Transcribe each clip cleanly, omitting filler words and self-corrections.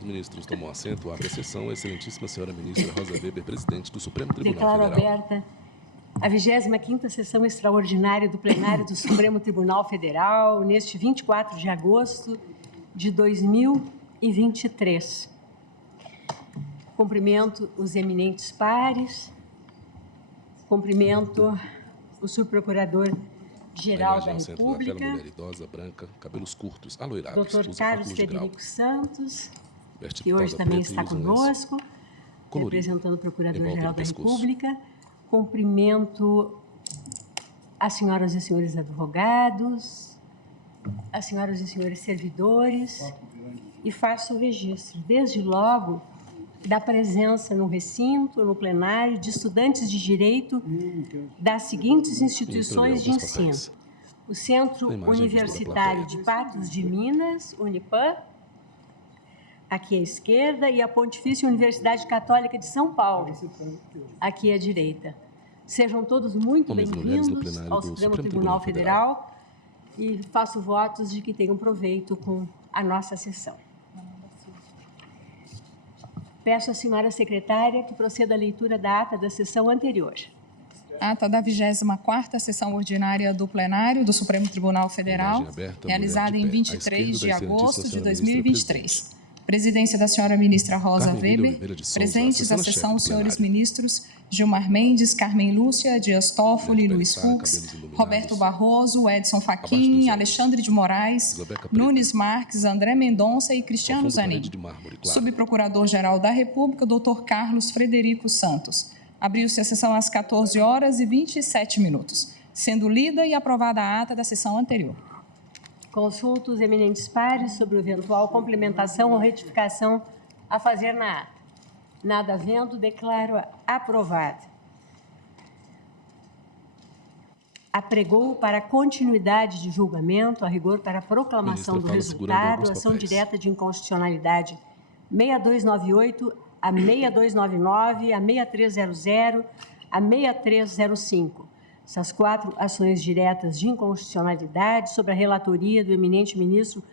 Os ministros tomam assento, abre a sessão. Excelentíssima senhora ministra Rosa Weber, presidente do Supremo Tribunal Declaro Federal. aberta a 25ª sessão extraordinária do plenário do Supremo Tribunal Federal, neste 24 de agosto de 2023. Cumprimento os eminentes pares, cumprimento o subprocurador-geral da República, bela mulher idosa, branca, cabelos curtos, aloirados, Dr. usa Carlos óculos de grau, Frederico Santos, veste que hoje toga também preta e está usa um conosco, colorido representando o em volta Procurador-Geral do da pescoço. República. Cumprimento as senhoras e senhores advogados, as senhoras e senhores servidores, e faço o registro, desde logo, da presença no recinto, no plenário, de estudantes de direito das seguintes instituições de ensino: o Centro Universitário de Patos de Minas, Unipam, aqui à esquerda, e a Pontifícia Universidade Católica de São Paulo, aqui à direita. Sejam todos muito bem-vindos ao Supremo Tribunal Federal e faço votos de que tenham proveito com a nossa sessão. Peço à senhora secretária que proceda à leitura da ata da sessão anterior. Ata da 24ª sessão ordinária do plenário do Supremo Tribunal Federal, realizada em 23 de agosto de 2023. Presidência da senhora ministra Rosa Weber, presentes da sessão os senhores ministros Gilmar Mendes, Carmen Lúcia, Dias Toffoli, Luiz Fux, Roberto Barroso, Edson Fachin, Alexandre de Moraes, Nunes Marques, André Mendonça e Cristiano Zanin. Subprocurador-Geral da República, Dr. Carlos Frederico Santos. Abriu-se a sessão às 14h27, sendo lida e aprovada a ata da sessão anterior. Consulto os eminentes pares sobre eventual complementação ou retificação a fazer na ata. Nada havendo, declaro aprovada. Apregou para continuidade de julgamento, a rigor para proclamação do resultado, ação direta de inconstitucionalidade 6298, a 6299, a 6300, a 6305. Essas 4 ações diretas de inconstitucionalidade sob a relatoria do eminente ministro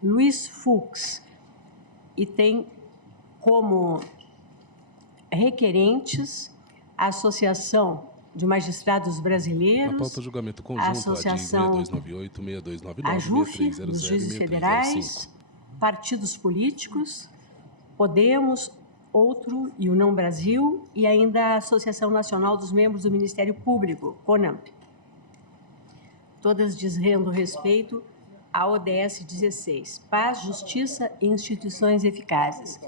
Luiz Fux, e tem como requerentes a Associação de Magistrados Brasileiros, na pauta julgamento conjunto, a Associação 6298, 6299, AJUF, 6300 dos e Juízes 6305. Federais, partidos políticos, Podemos, Outro e o Não Brasil, e ainda a Associação Nacional dos Membros do Ministério Público, CONAMP. Todas dizendo respeito à ODS 16, Paz, Justiça e Instituições Eficazes.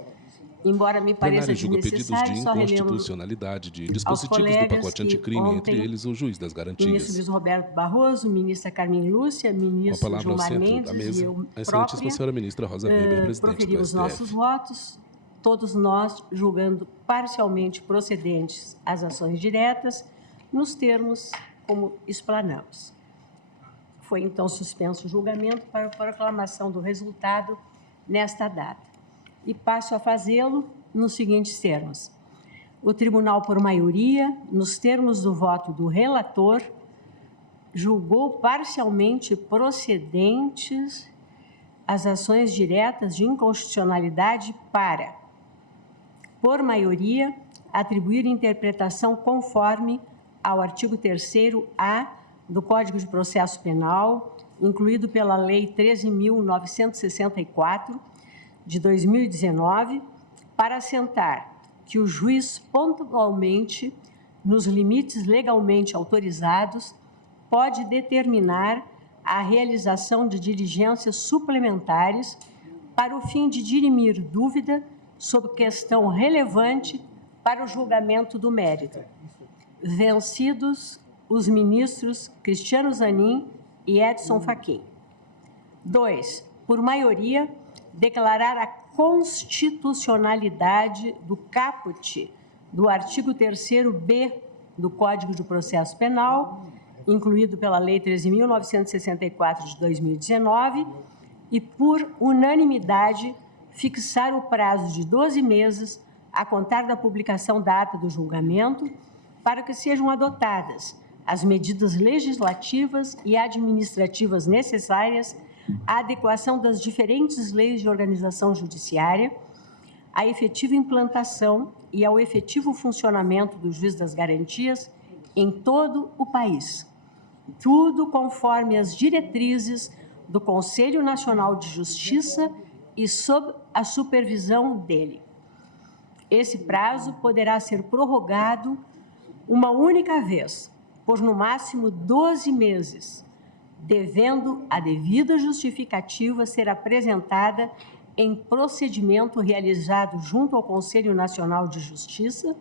Embora me pareça desnecessário, só relembro inconstitucionalidade de dispositivos do pacote anticrime, entre eles o juiz das garantias. Ministro Luiz Roberto Barroso, ministra Carmen Lúcia, ministro Gilmar Mendes e eu a excelentíssima senhora ministra Rosa Weber, presidente do proferimos STF. nossos votos, todos nós julgando parcialmente procedentes as ações diretas, nos termos como explanamos. Foi, então, suspenso o julgamento para a proclamação do resultado nesta data. E passo a fazê-lo nos seguintes termos. O tribunal, por maioria, nos termos do voto do relator, julgou parcialmente procedentes as ações diretas de inconstitucionalidade para, por maioria, atribuir interpretação conforme ao artigo 3º-A do Código de Processo Penal, incluído pela Lei 13.964, de 2019, para assentar que o juiz, pontualmente, nos limites legalmente autorizados, pode determinar a realização de diligências suplementares para o fim de dirimir dúvida sobre questão relevante para o julgamento do mérito. Vencidos os ministros Cristiano Zanin e Edson Fachin. 2. Por maioria, declarar a constitucionalidade do caput do artigo 3º-B do Código de Processo Penal, incluído pela Lei 13.964 de 2019, e por unanimidade fixar o prazo de 12 meses a contar da publicação da ata do julgamento para que sejam adotadas as medidas legislativas e administrativas necessárias à adequação das diferentes leis de organização judiciária à efetiva implantação e ao efetivo funcionamento do Juiz das Garantias em todo o país. Tudo conforme as diretrizes do Conselho Nacional de Justiça e sob a supervisão dele. Esse prazo poderá ser prorrogado uma única vez, por no máximo 12 meses, devendo a devida justificativa ser apresentada em procedimento realizado junto ao Conselho Nacional de Justiça,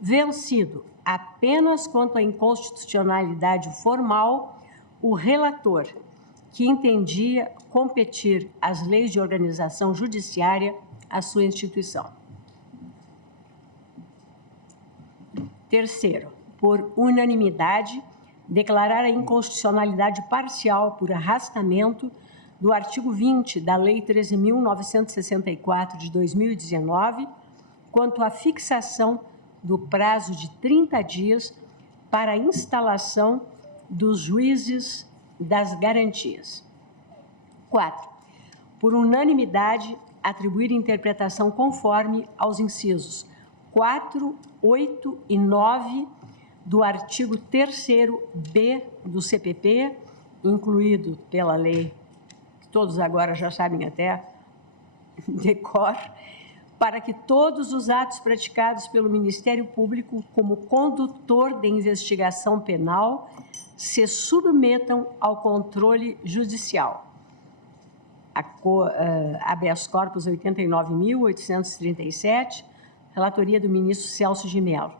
vencido apenas quanto à inconstitucionalidade formal o relator, que entendia competir às leis de organização judiciária à sua instituição. Terceiro, por unanimidade, declarar a inconstitucionalidade parcial por arrastamento do artigo 20 da Lei 13.964, de 2019, quanto à fixação do prazo de 30 dias para a instalação dos juízes das garantias. 4. Por unanimidade, atribuir interpretação conforme aos incisos 4, 8 e 9 do artigo 3º-B do CPP, incluído pela lei, que todos agora já sabem até de cor, para que todos os atos praticados pelo Ministério Público como condutor de investigação penal se submetam ao controle judicial. Habeas corpus 89.837, relatoria do ministro Celso de Mello.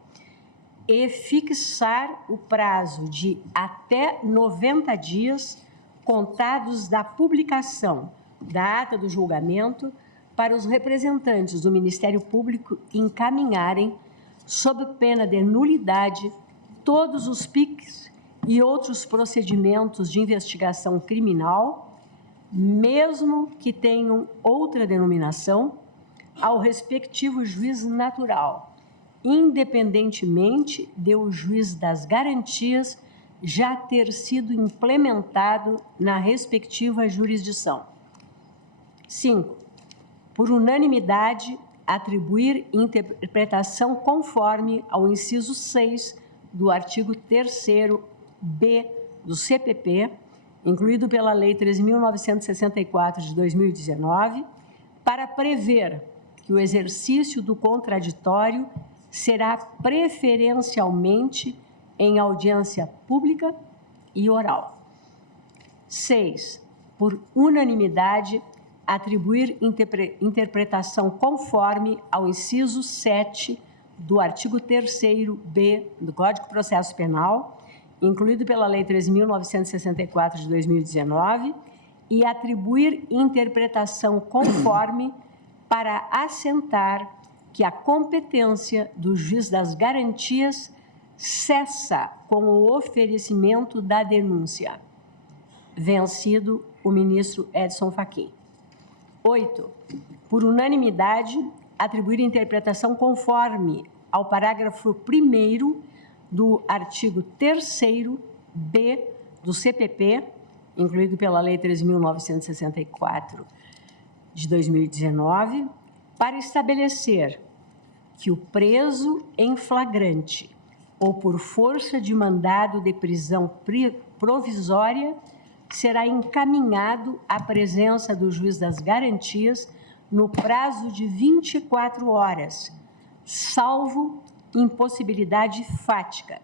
E fixar o prazo de até 90 dias contados da publicação da ata do julgamento para os representantes do Ministério Público encaminharem, sob pena de nulidade, todos os PICs e outros procedimentos de investigação criminal, mesmo que tenham outra denominação, ao respectivo juiz natural, independentemente de o juiz das garantias já ter sido implementado na respectiva jurisdição. 5. Por unanimidade, atribuir interpretação conforme ao inciso 6 do artigo 3º-B do CPP, incluído pela Lei 13.964, de 2019, para prever que o exercício do contraditório será preferencialmente em audiência pública e oral. 6. Por unanimidade, atribuir interpretação conforme ao inciso 7 do artigo 3º-B do Código de Processo Penal, incluído pela Lei 13.964, de 2019, e atribuir interpretação conforme para assentar que a competência do juiz das garantias cessa com o oferecimento da denúncia. Vencido o ministro Edson Fachin. 8. Por unanimidade, atribuir interpretação conforme ao parágrafo 1º do artigo 3º-B do CPP, incluído pela Lei 13.964, de 2019, para estabelecer que o preso em flagrante ou por força de mandado de prisão provisória será encaminhado à presença do juiz das garantias no prazo de 24 horas, salvo impossibilidade fática,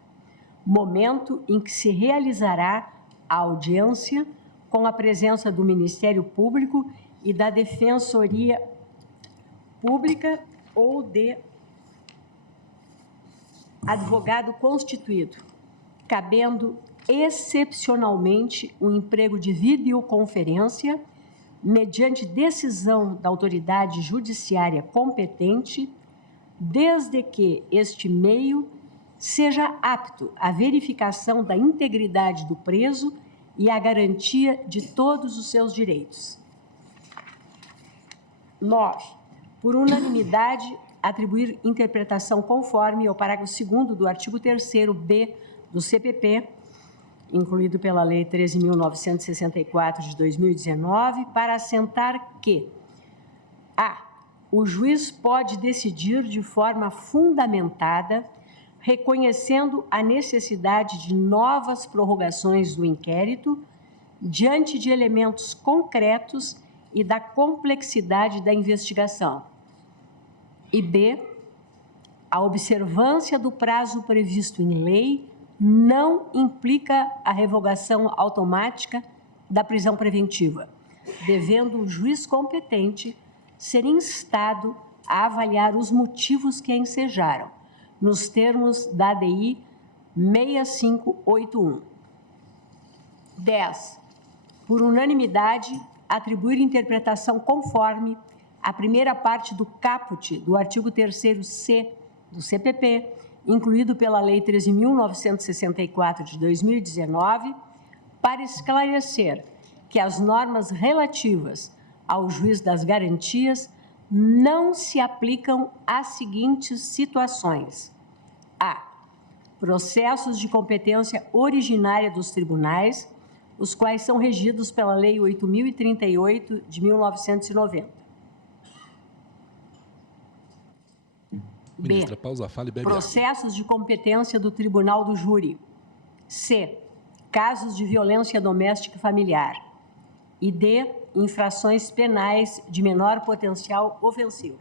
momento em que se realizará a audiência com a presença do Ministério Público e da Defensoria Pública ou de advogado constituído, cabendo excepcionalmente o emprego de videoconferência, mediante decisão da autoridade judiciária competente, desde que este meio seja apto à verificação da integridade do preso e à garantia de todos os seus direitos. 9. Por unanimidade, atribuir interpretação conforme ao parágrafo 2º do artigo 3º-B do CPP, incluído pela Lei 13.964, de 2019, para assentar que a. o juiz pode decidir de forma fundamentada, reconhecendo a necessidade de novas prorrogações do inquérito diante de elementos concretos e da complexidade da investigação. E B, a observância do prazo previsto em lei não implica a revogação automática da prisão preventiva, devendo o juiz competente ser instado a avaliar os motivos que a ensejaram, nos termos da ADI 6581. 10. Por unanimidade, atribuir interpretação conforme a primeira parte do caput do artigo 3º-C do CPP, incluído pela Lei 13.964 de 2019, para esclarecer que as normas relativas ao juiz das garantias não se aplicam às seguintes situações: a. Processos de competência originária dos tribunais, os quais são regidos pela Lei 8.038 de 1990. Ministra, pausa a fala e bebe processos água. De competência do Tribunal do Júri. C. Casos de violência doméstica e familiar. E D. Infrações penais de menor potencial ofensivo.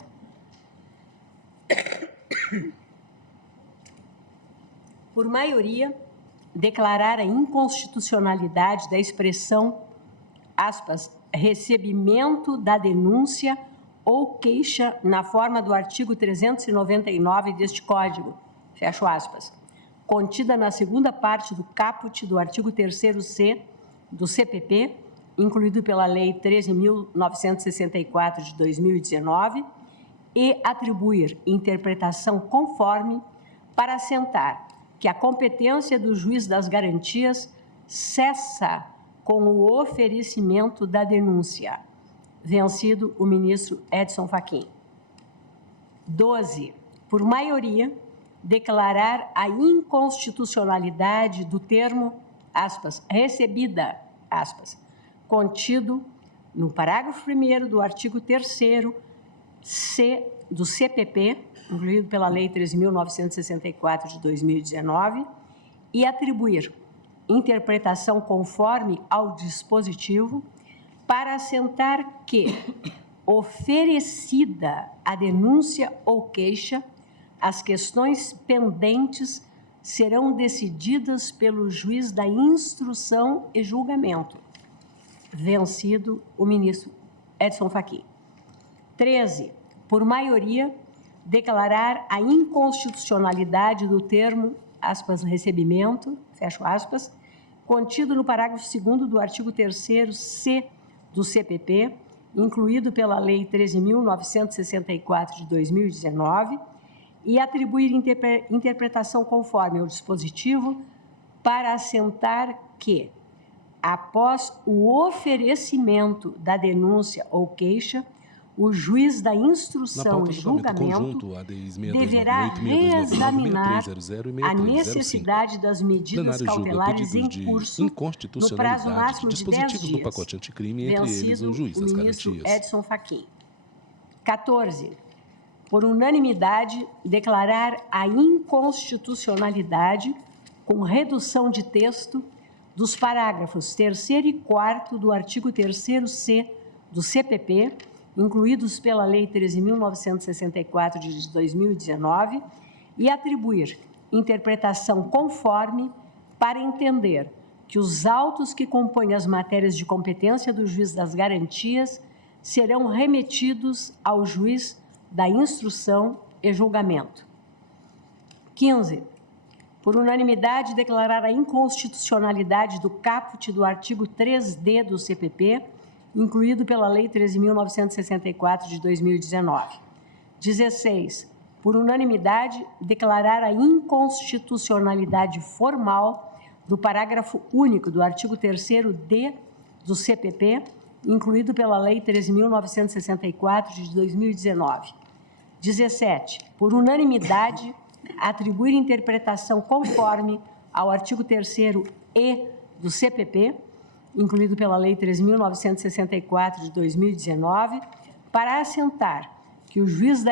Por maioria, declarar a inconstitucionalidade da expressão, aspas, recebimento da denúncia ou queixa na forma do artigo 399 deste Código, fecho aspas, contida na segunda parte do caput do artigo 3º-C do CPP, incluído pela Lei 13.964 de 2019, e atribuir interpretação conforme para assentar que a competência do juiz das garantias cessa com o oferecimento da denúncia. Vencido o ministro Edson Fachin. 12. Por maioria, declarar a inconstitucionalidade do termo, aspas, recebida, aspas, contido no parágrafo 1º do artigo 3º-C do CPP, incluído pela Lei 13.964 de 2019, e atribuir interpretação conforme ao dispositivo para assentar que, oferecida a denúncia ou queixa, as questões pendentes serão decididas pelo juiz da instrução e julgamento. Vencido o ministro Edson Fachin. 13. Por maioria, declarar a inconstitucionalidade do termo, aspas, recebimento, fecho aspas, contido no parágrafo 2º do artigo 3º-C do CPP, incluído pela Lei 13.964 de 2019, e atribuir interpretação conforme ao dispositivo para assentar que, após o oferecimento da denúncia ou queixa, o juiz da instrução e julgamento deverá reexaminar a necessidade das medidas cautelares em curso no prazo máximo de 10 dias, vencido o ministro Edson Fachin. 14. Por unanimidade, declarar a inconstitucionalidade, com redução de texto, dos parágrafos 3º e 4º do artigo 3º-C do CPP, incluídos pela Lei 13.964 de 2019, e atribuir interpretação conforme para entender que os autos que compõem as matérias de competência do juiz das garantias serão remetidos ao juiz da instrução e julgamento. 15. Por unanimidade, declarar a inconstitucionalidade do caput do artigo 3D do CPP, incluído pela Lei 13.964 de 2019. 16. Por unanimidade, declarar a inconstitucionalidade formal do parágrafo único do artigo 3º-D do CPP, incluído pela Lei 13.964 de 2019. 17. Por unanimidade, atribuir interpretação conforme ao artigo 3º-E do CPP, incluído pela Lei 13.964 de 2019, para assentar que que o juiz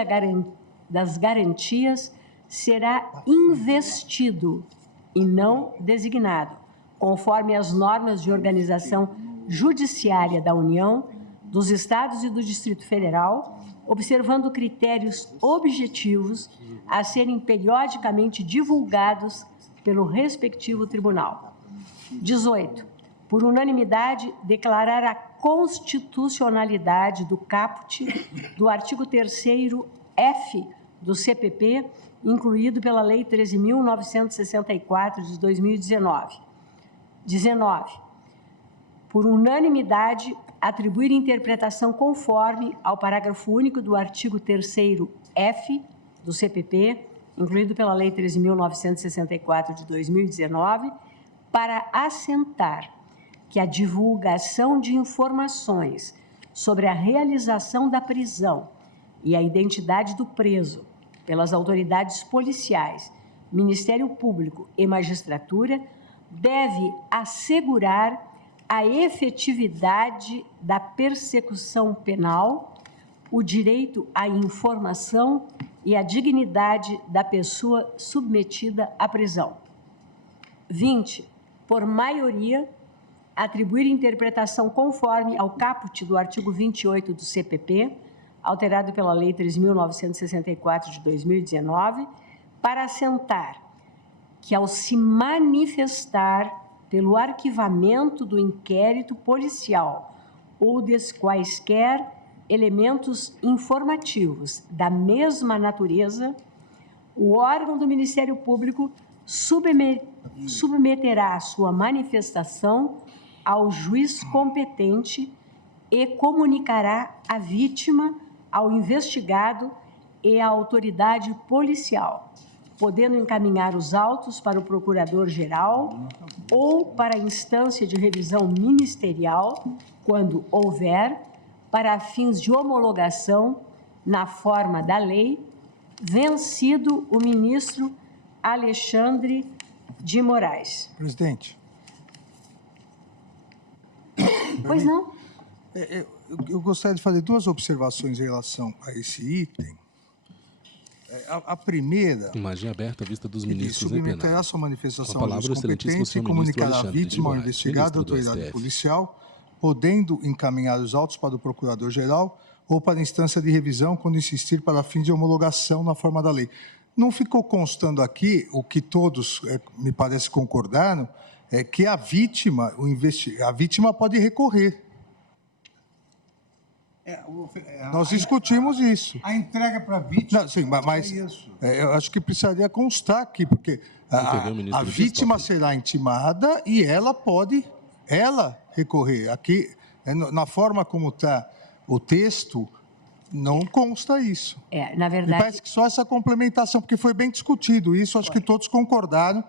das garantias será investido e não designado, conforme as normas de organização judiciária da União, dos Estados e do Distrito Federal, observando critérios objetivos a serem periodicamente divulgados pelo respectivo tribunal. 18. Por unanimidade, declarar a constitucionalidade do caput do artigo 3º-F do CPP, incluído pela Lei 13.964, de 2019. 19. Por unanimidade, atribuir interpretação conforme ao parágrafo único do artigo 3º-F do CPP, incluído pela Lei 13.964, de 2019, para assentar que a divulgação de informações sobre a realização da prisão e a identidade do preso pelas autoridades policiais, Ministério Público e magistratura deve assegurar a efetividade da persecução penal, o direito à informação e a dignidade da pessoa submetida à prisão. 20. Por maioria, atribuir interpretação conforme ao caput do artigo 28 do CPP, alterado pela Lei 3.964, de 2019, para assentar que, ao se manifestar pelo arquivamento do inquérito policial ou dos quaisquer elementos informativos da mesma natureza, o órgão do Ministério Público submeterá a sua manifestação ao juiz competente e comunicará à vítima, ao investigado e à autoridade policial, podendo encaminhar os autos para o Procurador-Geral ou para a instância de revisão ministerial, quando houver, para fins de homologação, na forma da lei, vencido o ministro Alexandre de Moraes. Presidente. Pois não? Eu gostaria de fazer duas observações em relação a esse item. A primeira... Imagem aberta à vista dos ministros em plenário. Submeterá sua manifestação ao juiz competente e comunicará à vítima, ao investigado, à autoridade policial, podendo encaminhar os autos para o Procurador-Geral ou para a instância de revisão, quando insistir, para fim de homologação na forma da lei. Não ficou constando aqui, o que todos, me parece, concordaram, é que a vítima pode recorrer. Nós discutimos isso. A entrega para a vítima... Não, sim, mas eu acho que precisaria constar aqui, porque a vítima será intimada e ela pode recorrer. Aqui, na forma como está o texto, não consta isso. Na verdade... Me parece que só essa complementação, porque foi bem discutido isso, acho que todos concordaram.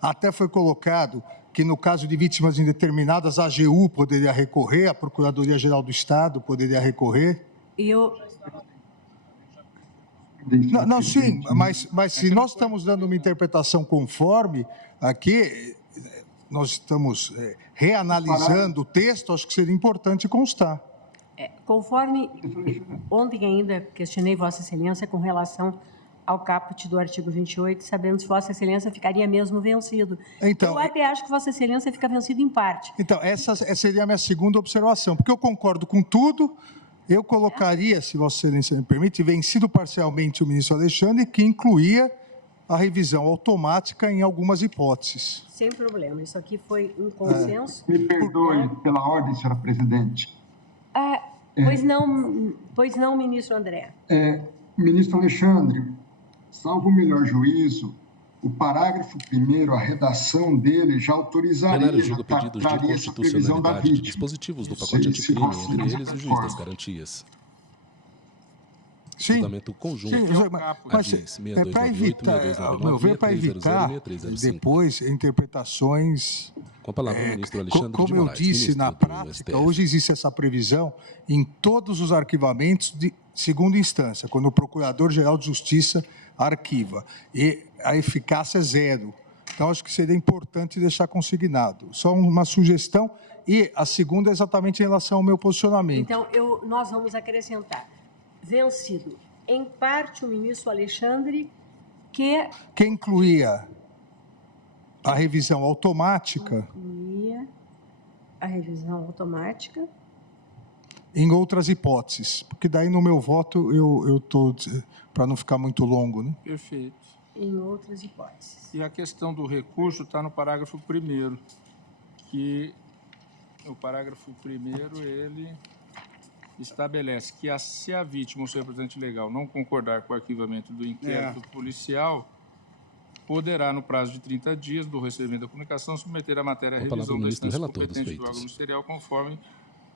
Até foi colocado que, no caso de vítimas indeterminadas, a AGU poderia recorrer, a Procuradoria-Geral do Estado poderia recorrer. Não, sim, mas se nós estamos dando uma interpretação conforme, aqui nós estamos reanalisando o texto, acho que seria importante constar. Conforme, ontem ainda questionei Vossa Excelência com relação ao caput do artigo 28, sabendo se Vossa Excelência ficaria mesmo vencido. Então, eu até acho que Vossa Excelência fica vencido em parte. Então, essa seria a minha segunda observação, porque eu concordo com tudo, eu colocaria, se Vossa Excelência me permite, vencido parcialmente o ministro Alexandre, que incluía a revisão automática em algumas hipóteses. Sem problema, isso aqui foi um consenso. Me perdoe pela ordem, senhora presidente. Pois não, ministro André. Ministro Alexandre, salvo o melhor juízo, o parágrafo 1º, a redação dele já autorizaria pedidos de constitucionalidade de dispositivos do pacote anticrime, entre eles o juiz das garantias. Sim, fundamento conjunto. Sim, mas para evitar depois interpretações... Com a palavra o ministro Alexandre de Moraes. Como eu disse, na prática, hoje existe essa previsão em todos os arquivamentos de segunda instância, quando o Procurador-Geral de Justiça arquiva, e a eficácia é zero. Então, acho que seria importante deixar consignado. Só uma sugestão, e a segunda é exatamente em relação ao meu posicionamento. Então, nós vamos acrescentar. vencido em parte o ministro Alexandre, que incluía a revisão automática. Incluía a revisão automática. Em outras hipóteses, porque daí no meu voto eu estou, para não ficar muito longo, né? Perfeito. Em outras hipóteses. E a questão do recurso está no parágrafo 1º, que o parágrafo 1º, ele estabelece que se a vítima ou seu representante legal não concordar com o arquivamento do inquérito policial, poderá, no prazo de 30 dias do recebimento da comunicação, submeter a matéria à revisão da instância competente do órgão ministerial, conforme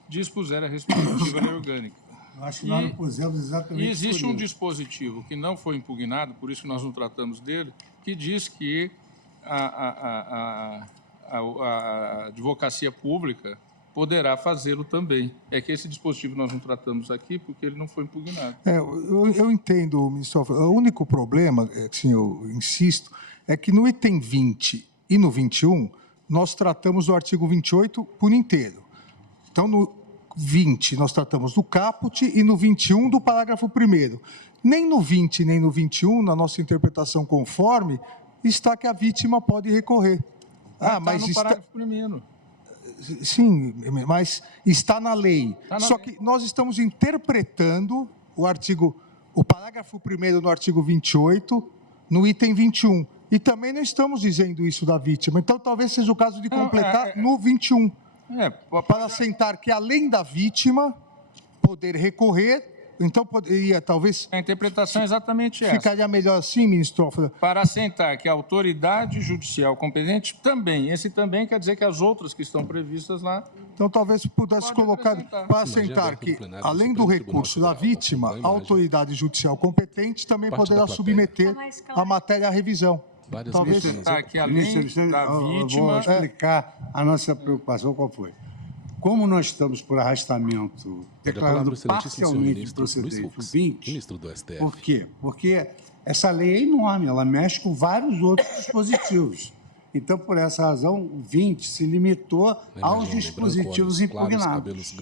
dispuser a respectiva lei orgânica. Acho que nós não pusemos exatamente. E existe um dispositivo que não foi impugnado, por isso que nós não tratamos dele, que diz que a advocacia pública poderá fazê-lo também. É que esse dispositivo nós não tratamos aqui porque ele não foi impugnado. Eu entendo, ministro. O único problema, assim, eu insisto, é que no item 20 e no 21, nós tratamos do artigo 28 por inteiro. Então, no 20, nós tratamos do caput e no 21 do parágrafo 1º. Nem no 20 nem no 21, na nossa interpretação conforme, está que a vítima pode recorrer. Mas no parágrafo 1º. Sim, mas está na lei. Só que nós estamos interpretando o parágrafo 1º no artigo 28, no item 21. E também não estamos dizendo isso da vítima. Então, talvez seja o caso de completar no 21. Para assentar que, além da vítima poder recorrer, então poderia, talvez... A interpretação é exatamente essa. Ficaria melhor assim, ministro? Para assentar que a autoridade judicial competente também, esse também quer dizer que as outras que estão previstas lá... Então, talvez pudesse colocar, para assentar que, além do recurso da vítima, a autoridade judicial competente também poderá submeter a matéria à revisão. Talvez que além da vítima... Vou explicar a nossa preocupação qual foi. Como nós estamos por arrastamento declarando parcialmente procedente o 20, por quê? Porque essa lei é enorme, ela mexe com vários outros dispositivos. Então, por essa razão, o 20 se limitou aos dispositivos impugnados.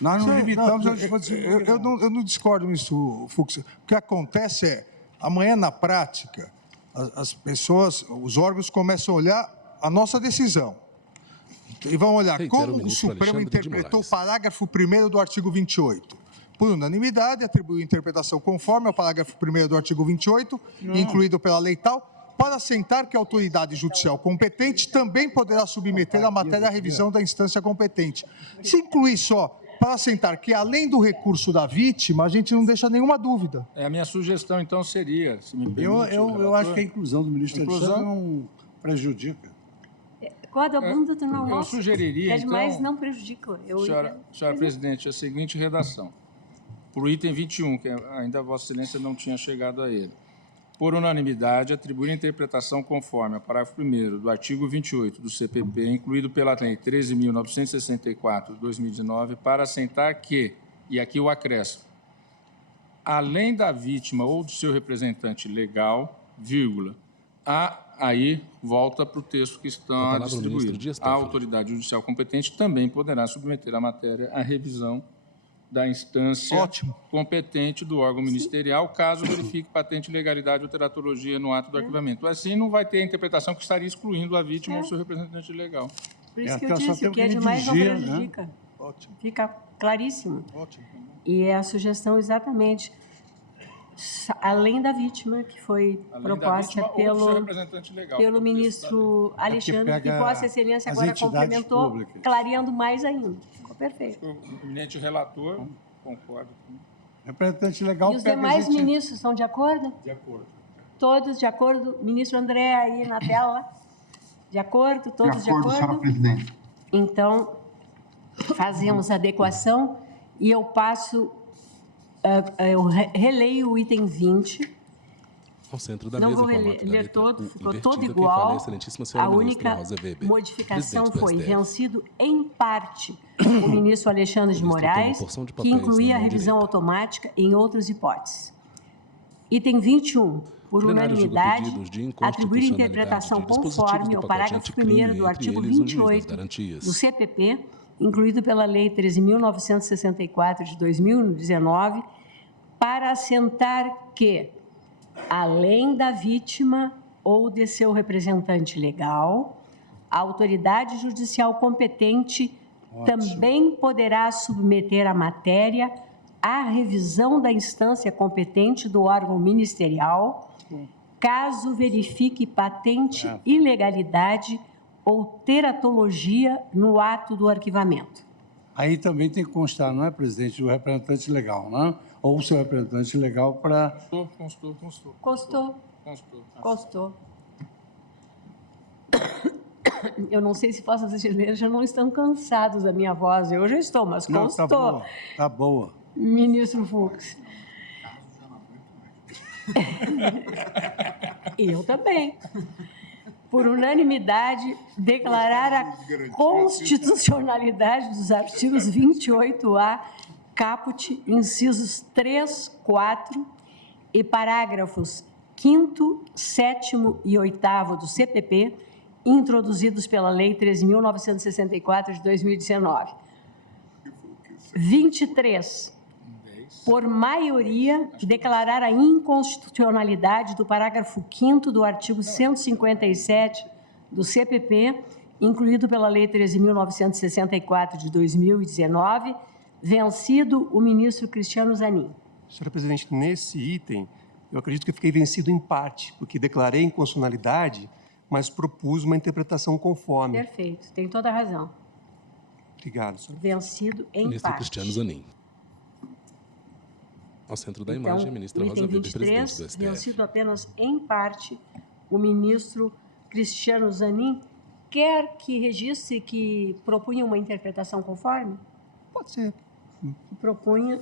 Nós não limitamos aos dispositivos impugnados. Eu não discordo nisso, Fux. O que acontece é, amanhã na prática, as pessoas, os órgãos começam a olhar a nossa decisão. E vão olhar como o Supremo interpretou o parágrafo 1º do artigo 28. Por unanimidade, atribuiu interpretação conforme ao parágrafo 1º do artigo 28, incluído pela lei tal, para assentar que a autoridade judicial competente também poderá submeter a matéria à revisão da instância competente. Se incluir só para assentar que, além do recurso da vítima, a gente não deixa nenhuma dúvida. A minha sugestão, então, seria, se me permite... Eu acho que a inclusão do ministro Alexandre não prejudica. Eu sugeriria, então... Mas não prejudica. Senhora presidente, a seguinte redação. Para o item 21, que ainda Vossa Excelência não tinha chegado a ele. Por unanimidade, atribuir a interpretação conforme ao parágrafo 1º do artigo 28 do CPP, incluído pela Lei 13.964, de 2019, para assentar que, e aqui o acréscimo, além da vítima ou do seu representante legal, vírgula, aí volta para o texto que está distribuído. A autoridade judicial competente também poderá submeter a matéria à revisão da instância competente do órgão ministerial, caso verifique patente ilegalidade ou teratologia no ato do arquivamento. Assim, não vai ter a interpretação que estaria excluindo a vítima ou seu representante legal. Por isso que eu disse, o que é demais não prejudica. Né? Fica claríssimo. E a sugestão exatamente... além da vítima, que foi proposta pelo ministro Alexandre, que Vossa Excelência agora complementou, públicas, clareando mais ainda. Ficou perfeito. O eminente relator concorda com o representante legal. E os demais ministros estão de acordo? De acordo. Todos de acordo? Ministro André aí na tela? De acordo? Todos de acordo? Senhora presidente. Então, fazemos a adequação e eu passo... eu releio o item 20. Ao centro da não mesa, vou ler todo, ficou todo igual. A única modificação foi vencido em parte o ministro Alexandre de Moraes, que incluía a revisão automática em outras hipóteses. Item 21. Por unanimidade, atribuir interpretação conforme ao parágrafo 1º do artigo 28 do CPP, incluído pela Lei 13.964 de 2019, para assentar que, além da vítima ou de seu representante legal, a autoridade judicial competente também poderá submeter a matéria à revisão da instância competente do órgão ministerial, caso verifique patente ilegalidade ou teratologia no ato do arquivamento. Aí também tem que constar, não é, presidente, o representante legal, não é? Ou o seu representante legal para... Constou. Eu não sei se Vossas Excelências já não estão cansados da minha voz. Eu já estou, mas constou. Não, tá boa. Ministro Fux. Eu também. Por unanimidade, declarar a constitucionalidade dos artigos 28A, caput, incisos 3, 4 e parágrafos 5º, 7º e 8º do CPP, introduzidos pela Lei 13.964 de 2019. 23. Por maioria, declarar a inconstitucionalidade do parágrafo 5º do artigo 157 do CPP, incluído pela Lei 13.964 de 2019, vencido o ministro Cristiano Zanin. Senhora presidente, nesse item, eu acredito que eu fiquei vencido em parte, porque declarei inconstitucionalidade, mas propus uma interpretação conforme. Perfeito, tem toda a razão. Obrigado, senhora. Vencido em Ministro parte. Cristiano Zanin. Ao centro da imagem, a ministra Rosa Weber, presidente do STF. Vencido apenas em parte, o ministro Cristiano Zanin quer que registre que propunha uma interpretação conforme? Pode ser. Propunha.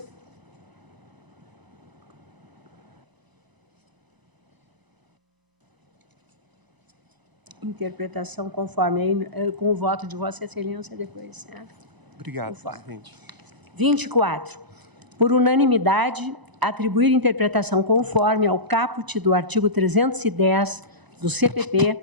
Interpretação conforme, aí, com o voto de Vossa Excelência depois, certo? Obrigado, Conforme. presidente. 24. Por unanimidade, atribuir interpretação conforme ao caput do artigo 310 do CPP,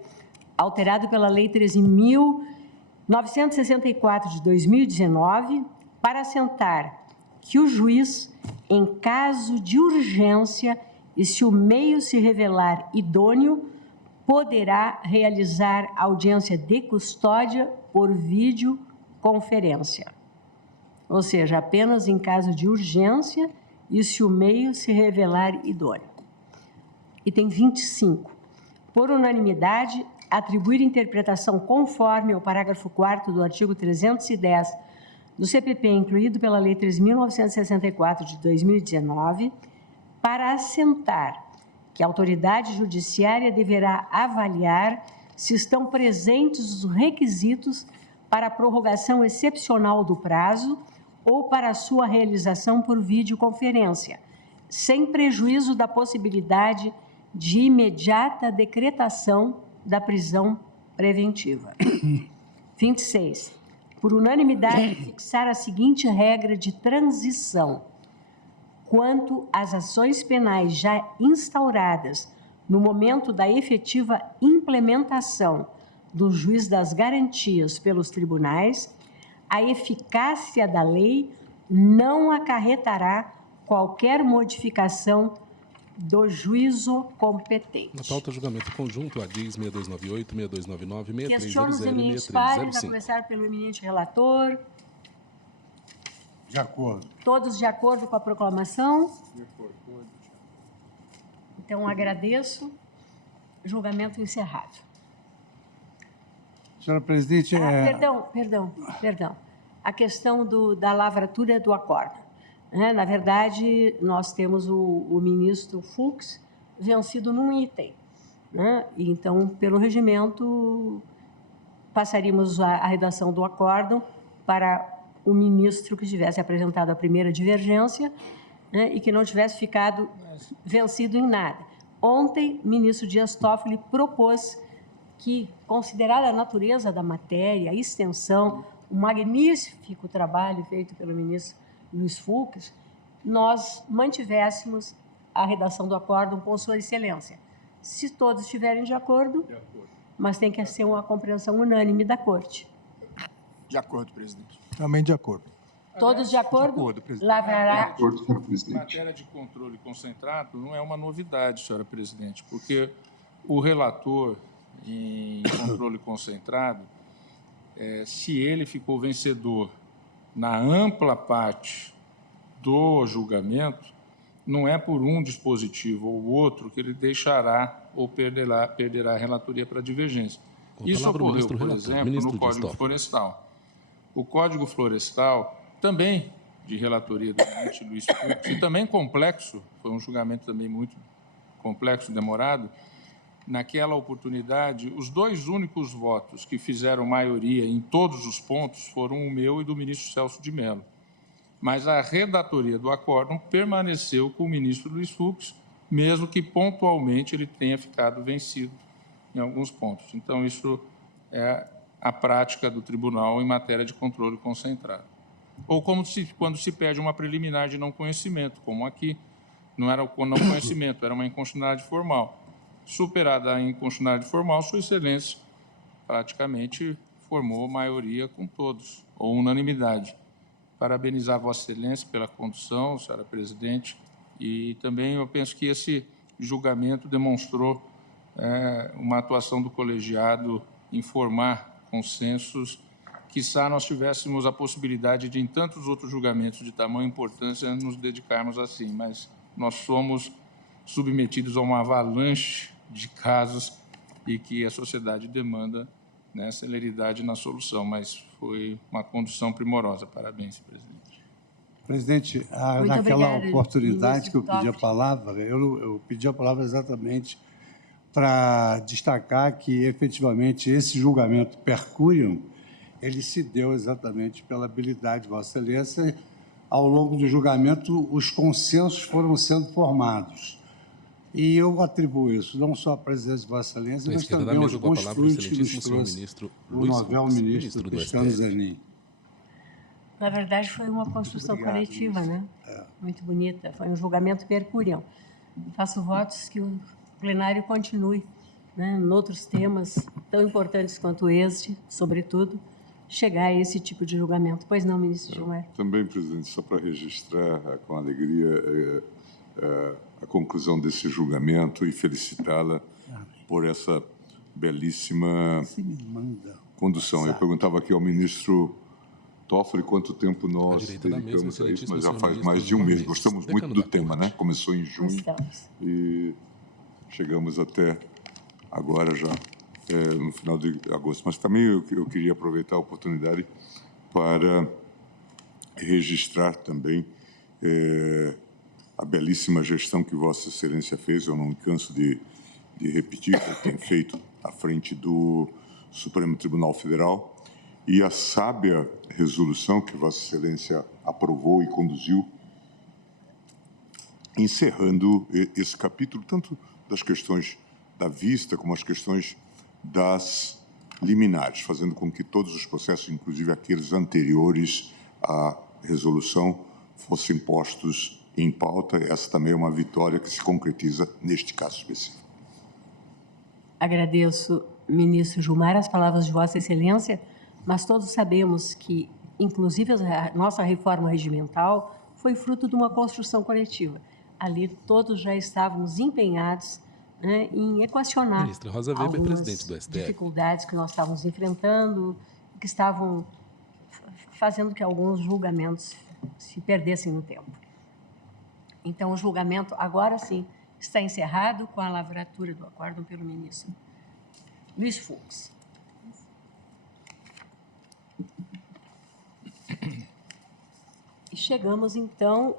alterado pela Lei 13.964 de 2019, para assentar que o juiz, em caso de urgência e se o meio se revelar idôneo, poderá realizar audiência de custódia por videoconferência. Ou seja, apenas em caso de urgência e se o meio se revelar idôneo. Item 25. Por unanimidade, atribuir interpretação conforme ao parágrafo 4º do artigo 310 do CPP, incluído pela Lei 13.964 de 2019, para assentar que a autoridade judiciária deverá avaliar se estão presentes os requisitos para a prorrogação excepcional do prazo ou para a sua realização por videoconferência, sem prejuízo da possibilidade de imediata decretação da prisão preventiva. 26. Por unanimidade, fixar a seguinte regra de transição: quanto às ações penais já instauradas no momento da efetiva implementação do juiz das garantias pelos tribunais, a eficácia da lei não acarretará qualquer modificação do juízo competente. Na pauta, julgamento conjunto, ADIs 6298, 6299, 6300 Questiono os e eminentes pares, a 6305. começar pelo eminente relator. De acordo. Todos de acordo com a proclamação? De acordo. Então, agradeço. Julgamento encerrado. Senhora presidente, Perdão. A questão da lavratura do acordo. Na verdade, nós temos o ministro Fux vencido num item. Então, pelo regimento, passaríamos a redação do acórdão para o ministro que tivesse apresentado a primeira divergência, e que não tivesse ficado vencido em nada. Ontem, o ministro Dias Toffoli propôs que, considerada a natureza da matéria, a extensão, o magnífico trabalho feito pelo ministro Luiz Fux, nós mantivéssemos a redação do acórdão com Sua Excelência. Se todos estiverem de acordo, mas tem que ser uma compreensão unânime da Corte. De acordo, presidente. Também de acordo. Todos de acordo? De acordo, presidente. Lavrará. De acordo, senhora presidente. Matéria de controle concentrado não é uma novidade, senhora presidente, porque o relator em controle concentrado, se ele ficou vencedor na ampla parte do julgamento, não é por um dispositivo ou outro que ele deixará ou perderá a relatoria para divergência. Isso ocorreu, por exemplo, no Código Florestal. O Código Florestal, também de relatoria do ministro Luiz Fux, e também complexo, foi um julgamento também muito complexo, demorado. Naquela oportunidade, os 2 únicos votos que fizeram maioria em todos os pontos foram o meu e do ministro Celso de Mello. Mas a redatoria do acórdão permaneceu com o ministro Luiz Fux, mesmo que pontualmente ele tenha ficado vencido em alguns pontos. Então, isso é a prática do tribunal em matéria de controle concentrado. Ou quando se pede uma preliminar de não conhecimento, como aqui, não era o não conhecimento, era uma inconstitucionalidade formal. Superada a inconstitucionalidade formal, Sua Excelência praticamente formou maioria com todos, ou unanimidade. Parabenizar Vossa Excelência pela condução, senhora presidente, e também eu penso que esse julgamento demonstrou uma atuação do colegiado em formar consensos, quiçá nós tivéssemos a possibilidade de, em tantos outros julgamentos de tamanha importância, nos dedicarmos assim, mas nós somos submetidos a uma avalanche de casos e que a sociedade demanda, né, celeridade na solução, mas foi uma condução primorosa. Parabéns, presidente. Presidente, naquela oportunidade que eu pedi a palavra, eu pedi a palavra exatamente para destacar que, efetivamente, esse julgamento per curiam, ele se deu exatamente pela habilidade de Vossa Excelência. Ao longo do julgamento, os consensos foram sendo formados. E eu atribuo isso não só à presidência de Vossa Excelência, mas também aos bons frutos que nos trouxe o novel ministro Cristiano Zanin. Na verdade, foi uma construção coletiva, né? Muito bonita. Foi um julgamento per curiam. Faço votos que o plenário continue, né, em outros temas tão importantes quanto este, sobretudo, chegar a esse tipo de julgamento. Pois não, ministro Gilmar? Também, presidente, só para registrar com alegria a conclusão desse julgamento e felicitá-la por essa belíssima condução. Eu perguntava aqui ao ministro Toffoli quanto tempo nós dedicamos a isso, mas já faz mais de um mês. Gostamos muito do tema, né? Começou em junho e chegamos até agora já, no final de agosto. Mas também eu queria aproveitar a oportunidade para registrar também a belíssima gestão que Vossa Excelência fez. Eu não me canso de repetir, que tem feito à frente do Supremo Tribunal Federal, e a sábia resolução que Vossa Excelência aprovou e conduziu, encerrando esse capítulo, tanto das questões da vista como as questões das liminares, fazendo com que todos os processos, inclusive aqueles anteriores à resolução, fossem postos em pauta. Essa também é uma vitória que se concretiza neste caso específico. Agradeço, ministro Gilmar, as palavras de Vossa Excelência, mas todos sabemos que, inclusive, a nossa reforma regimental foi fruto de uma construção coletiva. Ali todos já estávamos empenhados, né, em equacionar algumas dificuldades que nós estávamos enfrentando, que estavam fazendo que alguns julgamentos se perdessem no tempo. Então, o julgamento, agora sim, está encerrado com a lavratura do acórdão pelo ministro Luiz Fux. E chegamos, então,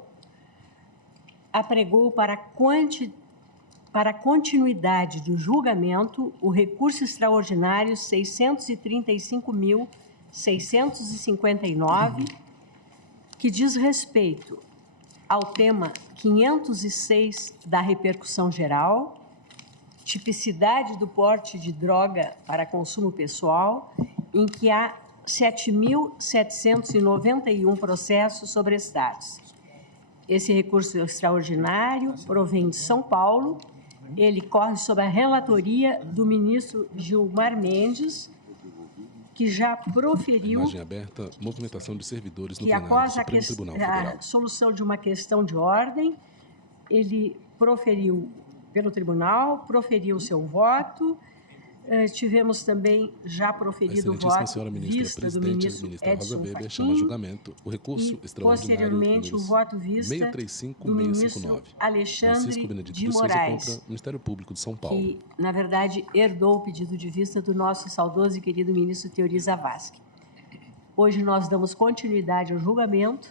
apregou para a continuidade do julgamento o recurso extraordinário 635.659, que diz respeito ao tema 506 da repercussão geral, tipicidade do porte de droga para consumo pessoal, em que há 7.791 processos sobrestados. Esse recurso extraordinário provém de São Paulo, ele corre sob a relatoria do ministro Gilmar Mendes que já proferiu Imagem aberta, movimentação de servidores no que plenário do após Supremo Tribunal Federal. a solução de uma questão de ordem, ele proferiu pelo tribunal, proferiu o seu voto. Tivemos também já proferido o voto Senhora ministra vista do presidente, ministro ministra Rosa Edson Weber, chama a Fachin julgamento o recurso e, extraordinário posteriormente, o voto vista do ministro 635-659. Alexandre Francisco Benedito de de Souza Moraes, contra o Ministério Público de São Paulo. que, na verdade, herdou o pedido de vista do nosso saudoso e querido ministro Teori Zavascki. Hoje nós damos continuidade ao julgamento.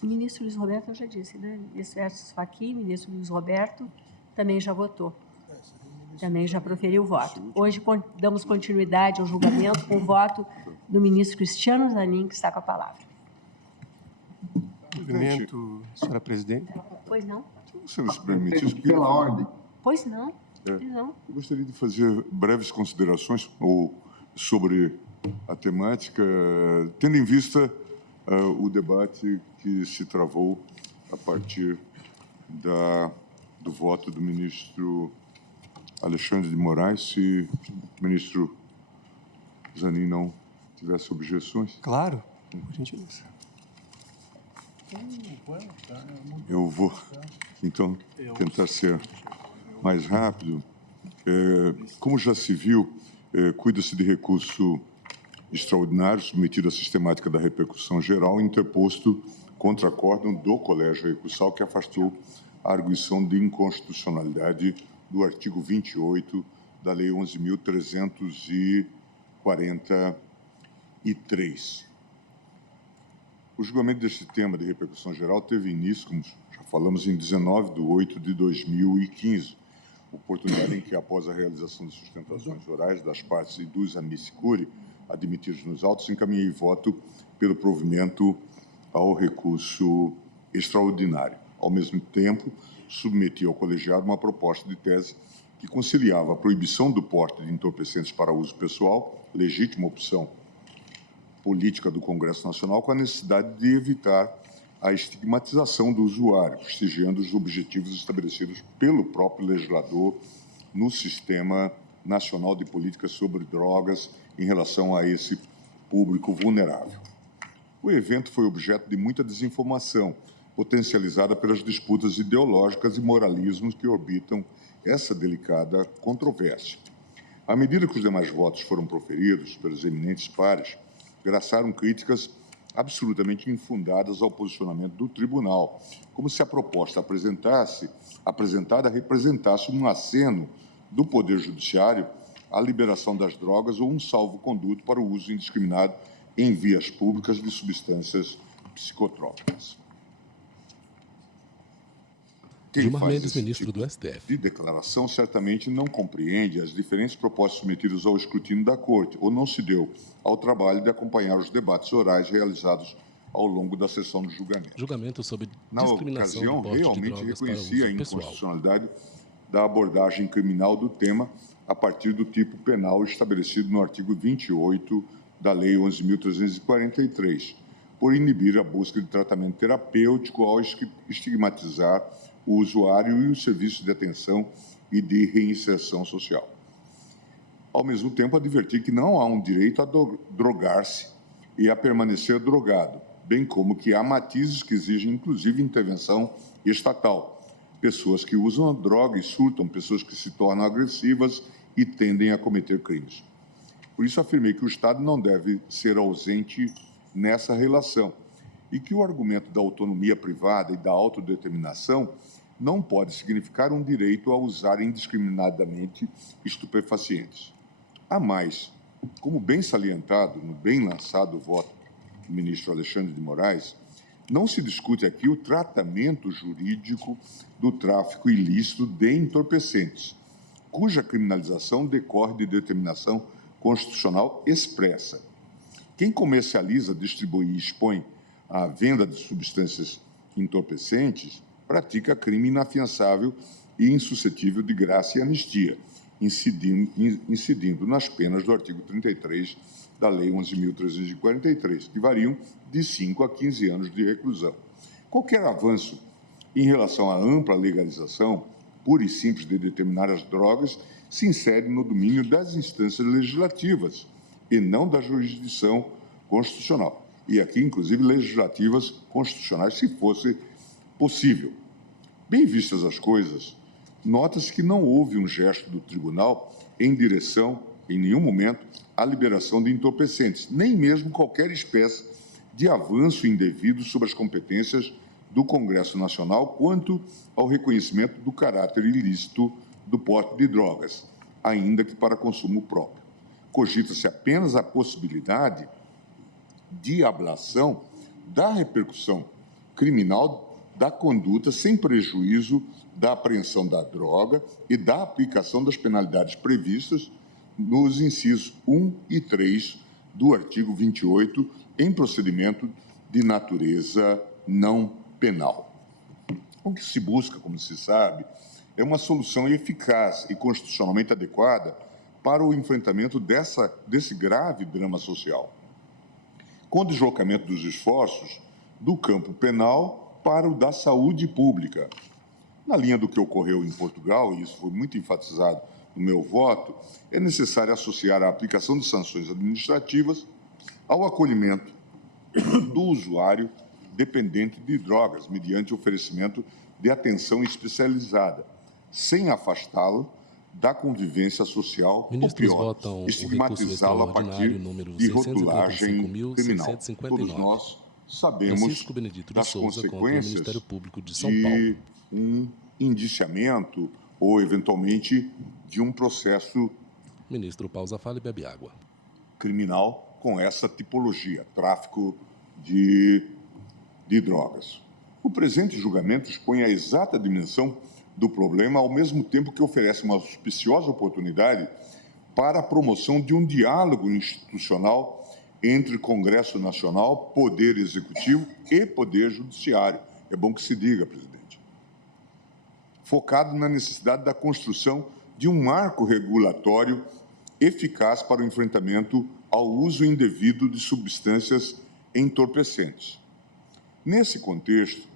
O ministro Luiz Roberto, eu já disse, né? Ministro Edson Fachin, ministro Luiz Roberto, também já votou. Também já proferiu o voto. Hoje damos continuidade ao julgamento com o voto do ministro Cristiano Zanin, que está com a palavra. Movimento, senhora presidente. Pois não? Se você me permitisse, Pela ordem. Pois não. Pois não. eu gostaria de fazer breves considerações sobre a temática, tendo em vista o debate que se travou a partir do voto do ministro Alexandre de Moraes. Se o ministro Zanin não tivesse objeções. Claro, por gentileza. Eu vou, então, tentar ser mais rápido. Como já se viu, cuida-se de recurso extraordinário submetido à sistemática da repercussão geral, interposto contra acórdão do Colégio Recursal, que afastou a arguição de inconstitucionalidade do artigo 28 da Lei 11.343. O julgamento deste tema de repercussão geral teve início, como já falamos, em 19/8/2015, oportunidade em que, após a realização de sustentações orais das partes e dos amici curiae admitidos nos autos, encaminhei voto pelo provimento ao recurso extraordinário. Ao mesmo tempo, submeti ao colegiado uma proposta de tese que conciliava a proibição do porte de entorpecentes para uso pessoal, legítima opção política do Congresso Nacional, com a necessidade de evitar a estigmatização do usuário, prestigiando os objetivos estabelecidos pelo próprio legislador no Sistema Nacional de Políticas sobre Drogas em relação a esse público vulnerável. O evento foi objeto de muita desinformação, potencializada pelas disputas ideológicas e moralismos que orbitam essa delicada controvérsia. À medida que os demais votos foram proferidos pelos eminentes pares, graçaram críticas absolutamente infundadas ao posicionamento do tribunal, como se a proposta apresentada representasse um aceno do Poder Judiciário à liberação das drogas ou um salvo-conduto para o uso indiscriminado em vias públicas de substâncias psicotrópicas. Quem Gilmar faz Mendes, esse ministro tipo do STF. de declaração certamente não compreende as diferentes propostas submetidas ao escrutínio da Corte, ou não se deu ao trabalho de acompanhar os debates orais realizados ao longo da sessão do julgamento. Julgamento sobre Na discriminação ocasião, do porte de realmente drogas para reconheci a uso pessoal. inconstitucionalidade da abordagem criminal do tema a partir do tipo penal estabelecido no artigo 28 da Lei 11.343, por inibir a busca de tratamento terapêutico ao estigmatizar o usuário e o serviço de atenção e de reinserção social. Ao mesmo tempo, adverti que não há um direito a drogar-se e a permanecer drogado, bem como que há matizes que exigem, inclusive, intervenção estatal. Pessoas que usam a droga e surtam, pessoas que se tornam agressivas e tendem a cometer crimes. Por isso, afirmei que o Estado não deve ser ausente nessa relação e que o argumento da autonomia privada e da autodeterminação não pode significar um direito a usar indiscriminadamente estupefacientes. A mais, como bem salientado no bem lançado voto do ministro Alexandre de Moraes, não se discute aqui o tratamento jurídico do tráfico ilícito de entorpecentes, cuja criminalização decorre de determinação constitucional expressa. Quem comercializa, distribui e expõe a venda de substâncias entorpecentes pratica crime inafiançável e insuscetível de graça e anistia, incidindo nas penas do artigo 33 da Lei 11.343, que variam de 5 a 15 anos de reclusão. Qualquer avanço em relação à ampla legalização, pura e simples, de determinadas drogas, se insere no domínio das instâncias legislativas e não da jurisdição constitucional. E aqui, inclusive, legislativas constitucionais, se fosse possível. Bem vistas as coisas, nota-se que não houve um gesto do tribunal em direção, em nenhum momento, à liberação de entorpecentes, nem mesmo qualquer espécie de avanço indevido sobre as competências do Congresso Nacional quanto ao reconhecimento do caráter ilícito do porte de drogas, ainda que para consumo próprio. Cogita-se apenas a possibilidade de ablação da repercussão criminal da conduta sem prejuízo da apreensão da droga e da aplicação das penalidades previstas nos incisos 1 e 3 do artigo 28 em procedimento de natureza não penal. O que se busca, como se sabe, é uma solução eficaz e constitucionalmente adequada para o enfrentamento desse grave drama social, com o deslocamento dos esforços do campo penal para o da saúde pública. Na linha do que ocorreu em Portugal, e isso foi muito enfatizado no meu voto, é necessário associar a aplicação de sanções administrativas ao acolhimento do usuário dependente de drogas, mediante oferecimento de atenção especializada, sem afastá-lo da convivência social ou pior, estigmatizá-lo a partir de rotulagem criminal. Todos nós sabemos das consequências de um indiciamento ou, eventualmente, de um processo Ministro, pausa, fala e bebe água. Criminal com essa tipologia, tráfico de drogas. O presente julgamento expõe a exata dimensão do problema, ao mesmo tempo que oferece uma auspiciosa oportunidade para a promoção de um diálogo institucional entre Congresso Nacional, Poder Executivo e Poder Judiciário. É bom que se diga, presidente. Focado na necessidade da construção de um marco regulatório eficaz para o enfrentamento ao uso indevido de substâncias entorpecentes. Nesse contexto,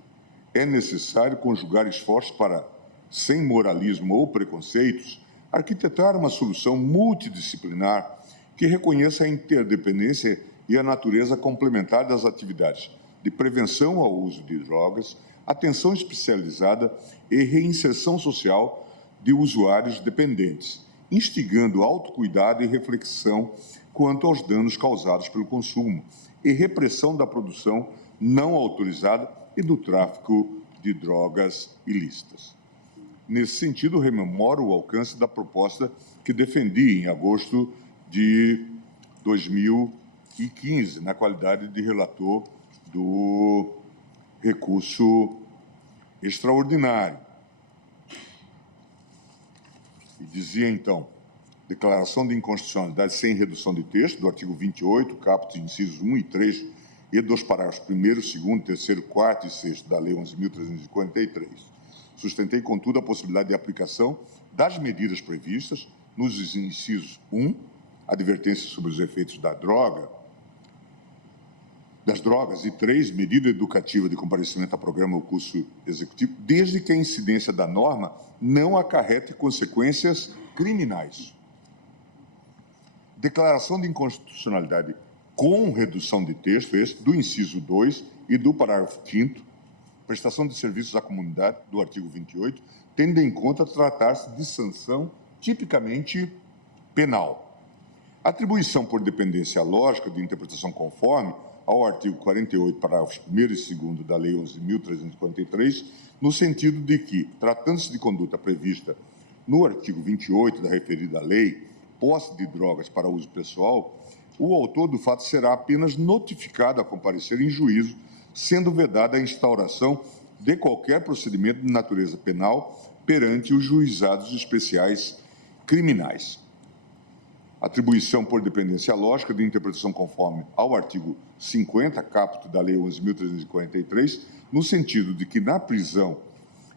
é necessário conjugar esforços para, sem moralismo ou preconceitos, arquitetar uma solução multidisciplinar que reconheça a interdependência e a natureza complementar das atividades de prevenção ao uso de drogas, atenção especializada e reinserção social de usuários dependentes, instigando autocuidado e reflexão quanto aos danos causados pelo consumo e repressão da produção não autorizada e do tráfico de drogas ilícitas. Nesse sentido, rememoro o alcance da proposta que defendi em agosto de 2015, na qualidade de relator do recurso extraordinário. E dizia, então, declaração de inconstitucionalidade sem redução de texto, do artigo 28, caput, incisos 1 e 3, e dos parágrafos 1º, 2º, 3º, 4º e 6º da Lei 11.343. Sustentei, contudo, a possibilidade de aplicação das medidas previstas nos incisos 1, advertência sobre os efeitos das drogas, e 3, medida educativa de comparecimento a programa ou curso executivo, desde que a incidência da norma não acarrete consequências criminais. Declaração de inconstitucionalidade com redução de texto, este, do inciso 2 e do parágrafo 5º, prestação de serviços à comunidade, do artigo 28, tendo em conta tratar-se de sanção tipicamente penal. Atribuição por dependência lógica de interpretação conforme ao artigo 48, parágrafos 1º e 2º da Lei 11.343, no sentido de que, tratando-se de conduta prevista no artigo 28 da referida lei, posse de drogas para uso pessoal, o autor do fato será apenas notificado a comparecer em juízo, sendo vedada a instauração de qualquer procedimento de natureza penal perante os juizados especiais criminais. Atribuição por dependência lógica de interpretação conforme ao artigo 50, caput da Lei 11.343, no sentido de que, na prisão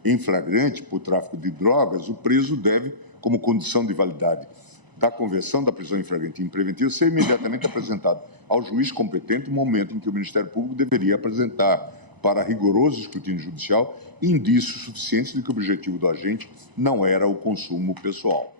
em flagrante por tráfico de drogas, o preso deve, como condição de validade da conversão da prisão em flagrante e preventiva, ser imediatamente apresentado ao juiz competente no momento em que o Ministério Público deveria apresentar, para rigoroso escrutínio judicial, indícios suficientes de que o objetivo do agente não era o consumo pessoal.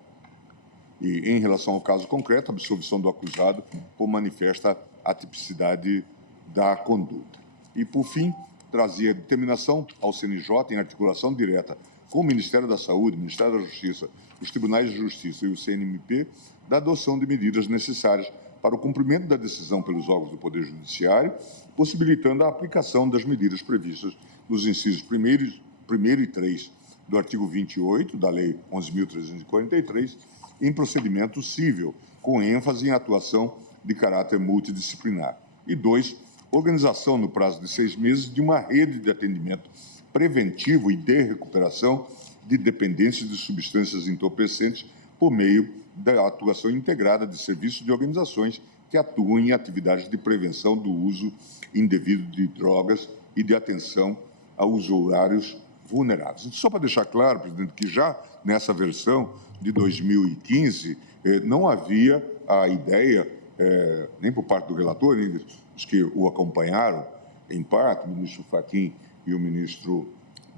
E, em relação ao caso concreto, a absolvição do acusado por manifesta atipicidade da conduta. E, por fim, trazia determinação ao CNJ, em articulação direta com o Ministério da Saúde, o Ministério da Justiça, os Tribunais de Justiça e o CNMP, da adoção de medidas necessárias para o cumprimento da decisão pelos órgãos do Poder Judiciário, possibilitando a aplicação das medidas previstas nos incisos 1º e 3 do artigo 28 da Lei 11.343, em procedimento cível, com ênfase em atuação de caráter multidisciplinar. E 2, organização no prazo de 6 meses de uma rede de atendimento preventivo e de recuperação de dependências de substâncias entorpecentes por meio da atuação integrada de serviços de organizações que atuam em atividades de prevenção do uso indevido de drogas e de atenção a usuários vulneráveis. Só para deixar claro, presidente, que já nessa versão de 2015 não havia a ideia, nem por parte do relator, nem dos que o acompanharam, em parte, o ministro Fachin e o ministro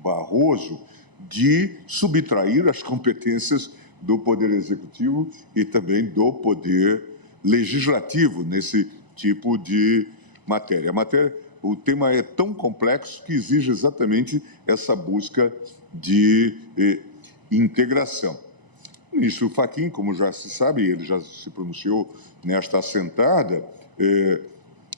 Barroso, de subtrair as competências do Poder Executivo e também do Poder Legislativo nesse tipo de matéria. O tema é tão complexo que exige exatamente essa busca de integração. O ministro Fachin, como já se sabe, ele já se pronunciou nesta assentada,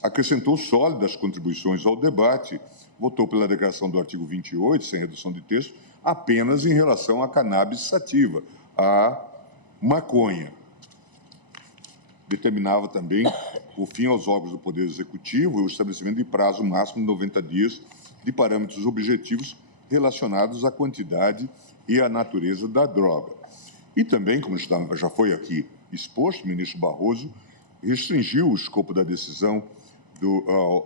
acrescentou sólidas contribuições ao debate, votou pela declaração do artigo 28, sem redução de texto, apenas em relação à cannabis sativa, à maconha. Determinava também o fim aos órgãos do Poder Executivo e o estabelecimento de prazo máximo de 90 dias de parâmetros objetivos relacionados à quantidade e à natureza da droga. E também, como já foi aqui exposto, o ministro Barroso restringiu o escopo da decisão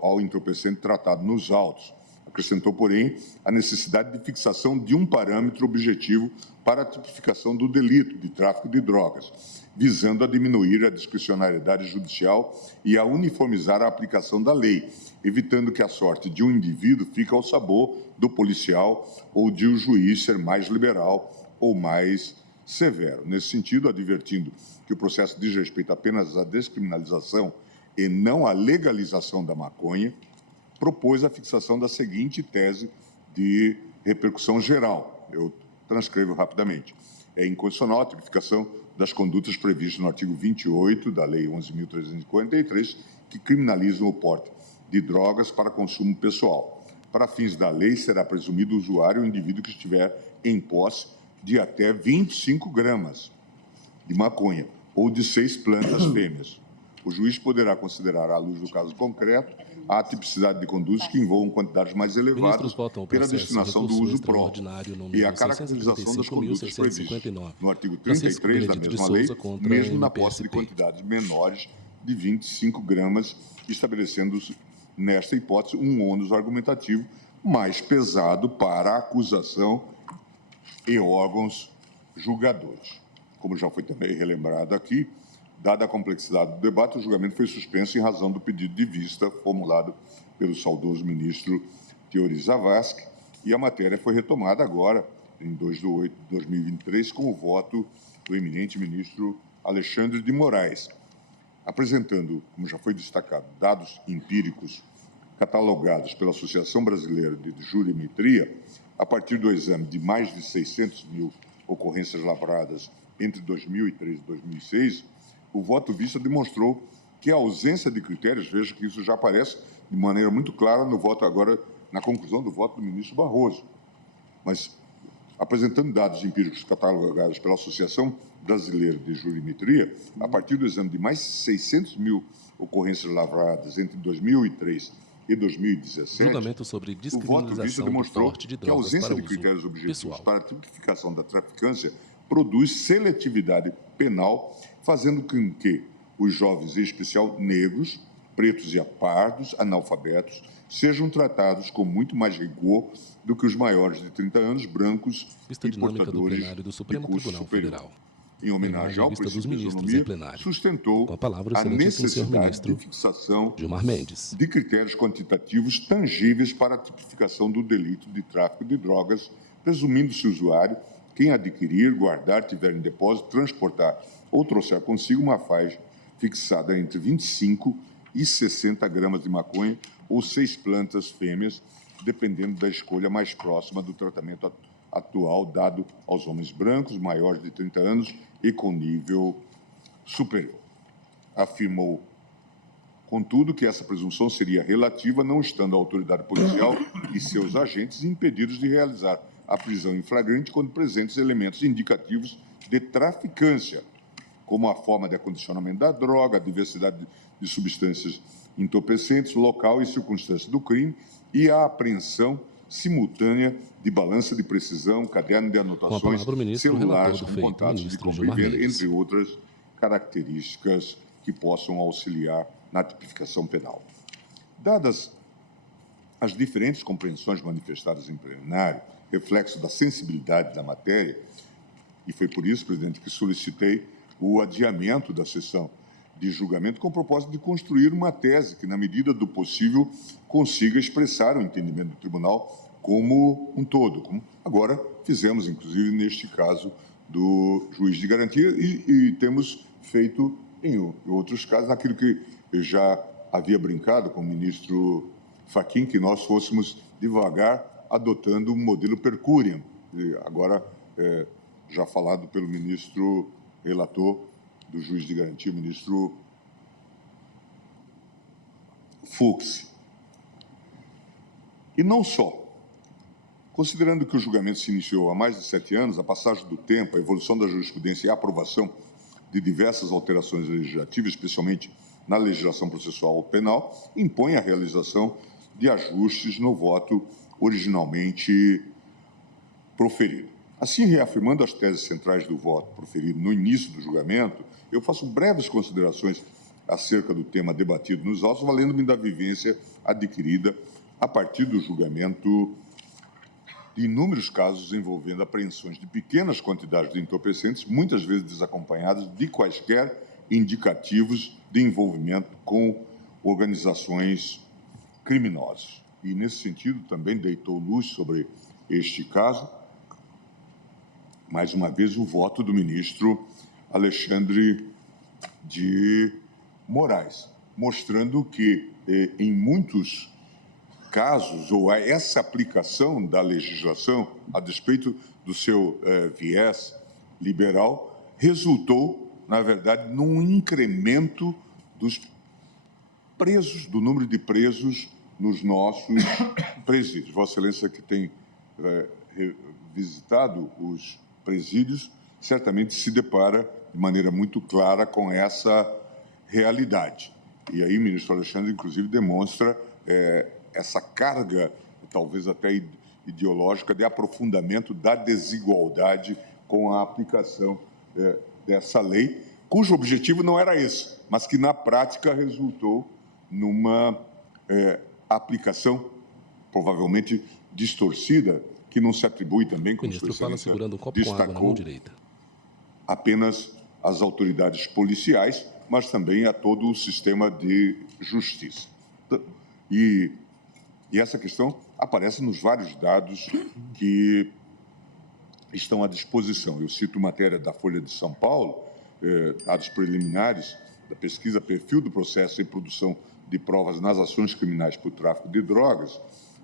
ao entorpecente tratado nos autos. Acrescentou, porém, a necessidade de fixação de um parâmetro objetivo para a tipificação do delito de tráfico de drogas, visando a diminuir a discricionariedade judicial e a uniformizar a aplicação da lei, evitando que a sorte de um indivíduo fique ao sabor do policial ou de o juiz ser mais liberal ou mais severo. Nesse sentido, advertindo que o processo diz respeito apenas à descriminalização e não à legalização da maconha, propôs a fixação da seguinte tese de repercussão geral. Eu transcrevo rapidamente. É inconstitucional a tipificação das condutas previstas no artigo 28 da Lei 11.343, que criminalizam o porte de drogas para consumo pessoal. Para fins da lei, será presumido usuário o indivíduo que estiver em posse de até 25 gramas de maconha ou de 6 plantas fêmeas. O juiz poderá considerar, à luz do caso concreto, a tipicidade de condutas que envolvam quantidades mais elevadas pela destinação do uso próprio e a caracterização das condutas previstas no artigo 33 da mesma lei, mesmo na posse de quantidades menores de 25 gramas, estabelecendo-se, nesta hipótese, um ônus argumentativo mais pesado para a acusação e órgãos julgadores. Como já foi também relembrado aqui, dada a complexidade do debate, o julgamento foi suspenso em razão do pedido de vista formulado pelo saudoso ministro Teori Zavascki, e a matéria foi retomada agora, em 2 de 8 de 2023, com o voto do eminente ministro Alexandre de Moraes, apresentando, como já foi destacado, dados empíricos catalogados pela Associação Brasileira de Jurimetria, a partir do exame de mais de 600 mil ocorrências lavradas entre 2003 e 2006, o voto vista demonstrou que a ausência de critérios, veja que isso já aparece de maneira muito clara no voto agora, na conclusão do voto do ministro Barroso. Mas, apresentando dados empíricos catalogados pela Associação Brasileira de Jurimetria, a partir do exame de mais de 600 mil ocorrências lavradas entre 2003 e 2017, julgamento sobre descriminalização do porte de drogas que a ausência para de uso critérios objetivos pessoal para a tipificação da traficância produz seletividade penal, fazendo com que os jovens, em especial negros, pretos e pardos, analfabetos, sejam tratados com muito mais rigor do que os maiores de 30 anos, brancos Vista e dinâmica do portadores plenário do Supremo de curso Tribunal superior. Federal. Em homenagem ao Vista dos princípio de ministros isonomia, em plenário. sustentou Com a palavra, o a excelentíssimo senhor necessidade ministro de fixação Gilmar Mendes. de critérios quantitativos tangíveis para a tipificação do delito de tráfico de drogas, presumindo-se o usuário quem adquirir, guardar, tiver em depósito, transportar ou trouxer consigo uma faixa fixada entre 25 e 60 gramas de maconha ou 6 plantas fêmeas, dependendo da escolha mais próxima do tratamento atual dado aos homens brancos maiores de 30 anos e com nível superior. Afirmou, contudo, que essa presunção seria relativa, não estando a autoridade policial e seus agentes impedidos de realizar a prisão em flagrante quando presentes elementos indicativos de traficância, como a forma de acondicionamento da droga, a diversidade de substâncias entorpecentes, local e circunstância do crime e a apreensão simultânea de balança de precisão, caderno de anotações, celulares com contatos de compra e venda, entre outras características que possam auxiliar na tipificação penal. Dadas as diferentes compreensões manifestadas em plenário, reflexo da sensibilidade da matéria, e foi por isso, presidente, que solicitei o adiamento da sessão de julgamento com o propósito de construir uma tese que, na medida do possível, consiga expressar o entendimento do tribunal como um todo, como agora fizemos, inclusive, neste caso do juiz de garantia e temos feito em outros casos, naquilo que eu já havia brincado com o ministro Fachin, que nós fôssemos devagar adotando um modelo per curiam, agora já falado pelo ministro relator do juiz de garantia, o ministro Fux. E não só. Considerando que o julgamento se iniciou há mais de 7 anos, a passagem do tempo, a evolução da jurisprudência e a aprovação de diversas alterações legislativas, especialmente na legislação processual penal, impõe a realização de ajustes no voto originalmente proferido. Assim, reafirmando as teses centrais do voto proferido no início do julgamento, eu faço breves considerações acerca do tema debatido nos autos, valendo-me da vivência adquirida a partir do julgamento de inúmeros casos envolvendo apreensões de pequenas quantidades de entorpecentes, muitas vezes desacompanhadas de quaisquer indicativos de envolvimento com organizações criminosas. E, nesse sentido, também deitou luz sobre este caso, mais uma vez, o voto do ministro Alexandre de Moraes, mostrando que, em muitos casos, ou essa aplicação da legislação, a despeito do seu viés liberal, resultou, na verdade, num incremento dos presos, do número de presos nos nossos presídios. Vossa Excelência, que tem visitado os presídios, certamente se depara de maneira muito clara com essa realidade. E aí o ministro Alexandre, inclusive, demonstra essa carga, talvez até ideológica, de aprofundamento da desigualdade com a aplicação dessa lei, cujo objetivo não era esse, mas que, na prática, resultou numa aplicação provavelmente distorcida, que não se atribui também, como o ministro fala segurando um copo com água na mão direita, apenas às autoridades policiais, mas também a todo o sistema de justiça. E essa questão aparece nos vários dados que estão à disposição. Eu cito matéria da Folha de São Paulo, dados preliminares da pesquisa Perfil do Processo e Produção de Provas nas Ações Criminais por Tráfico de Drogas,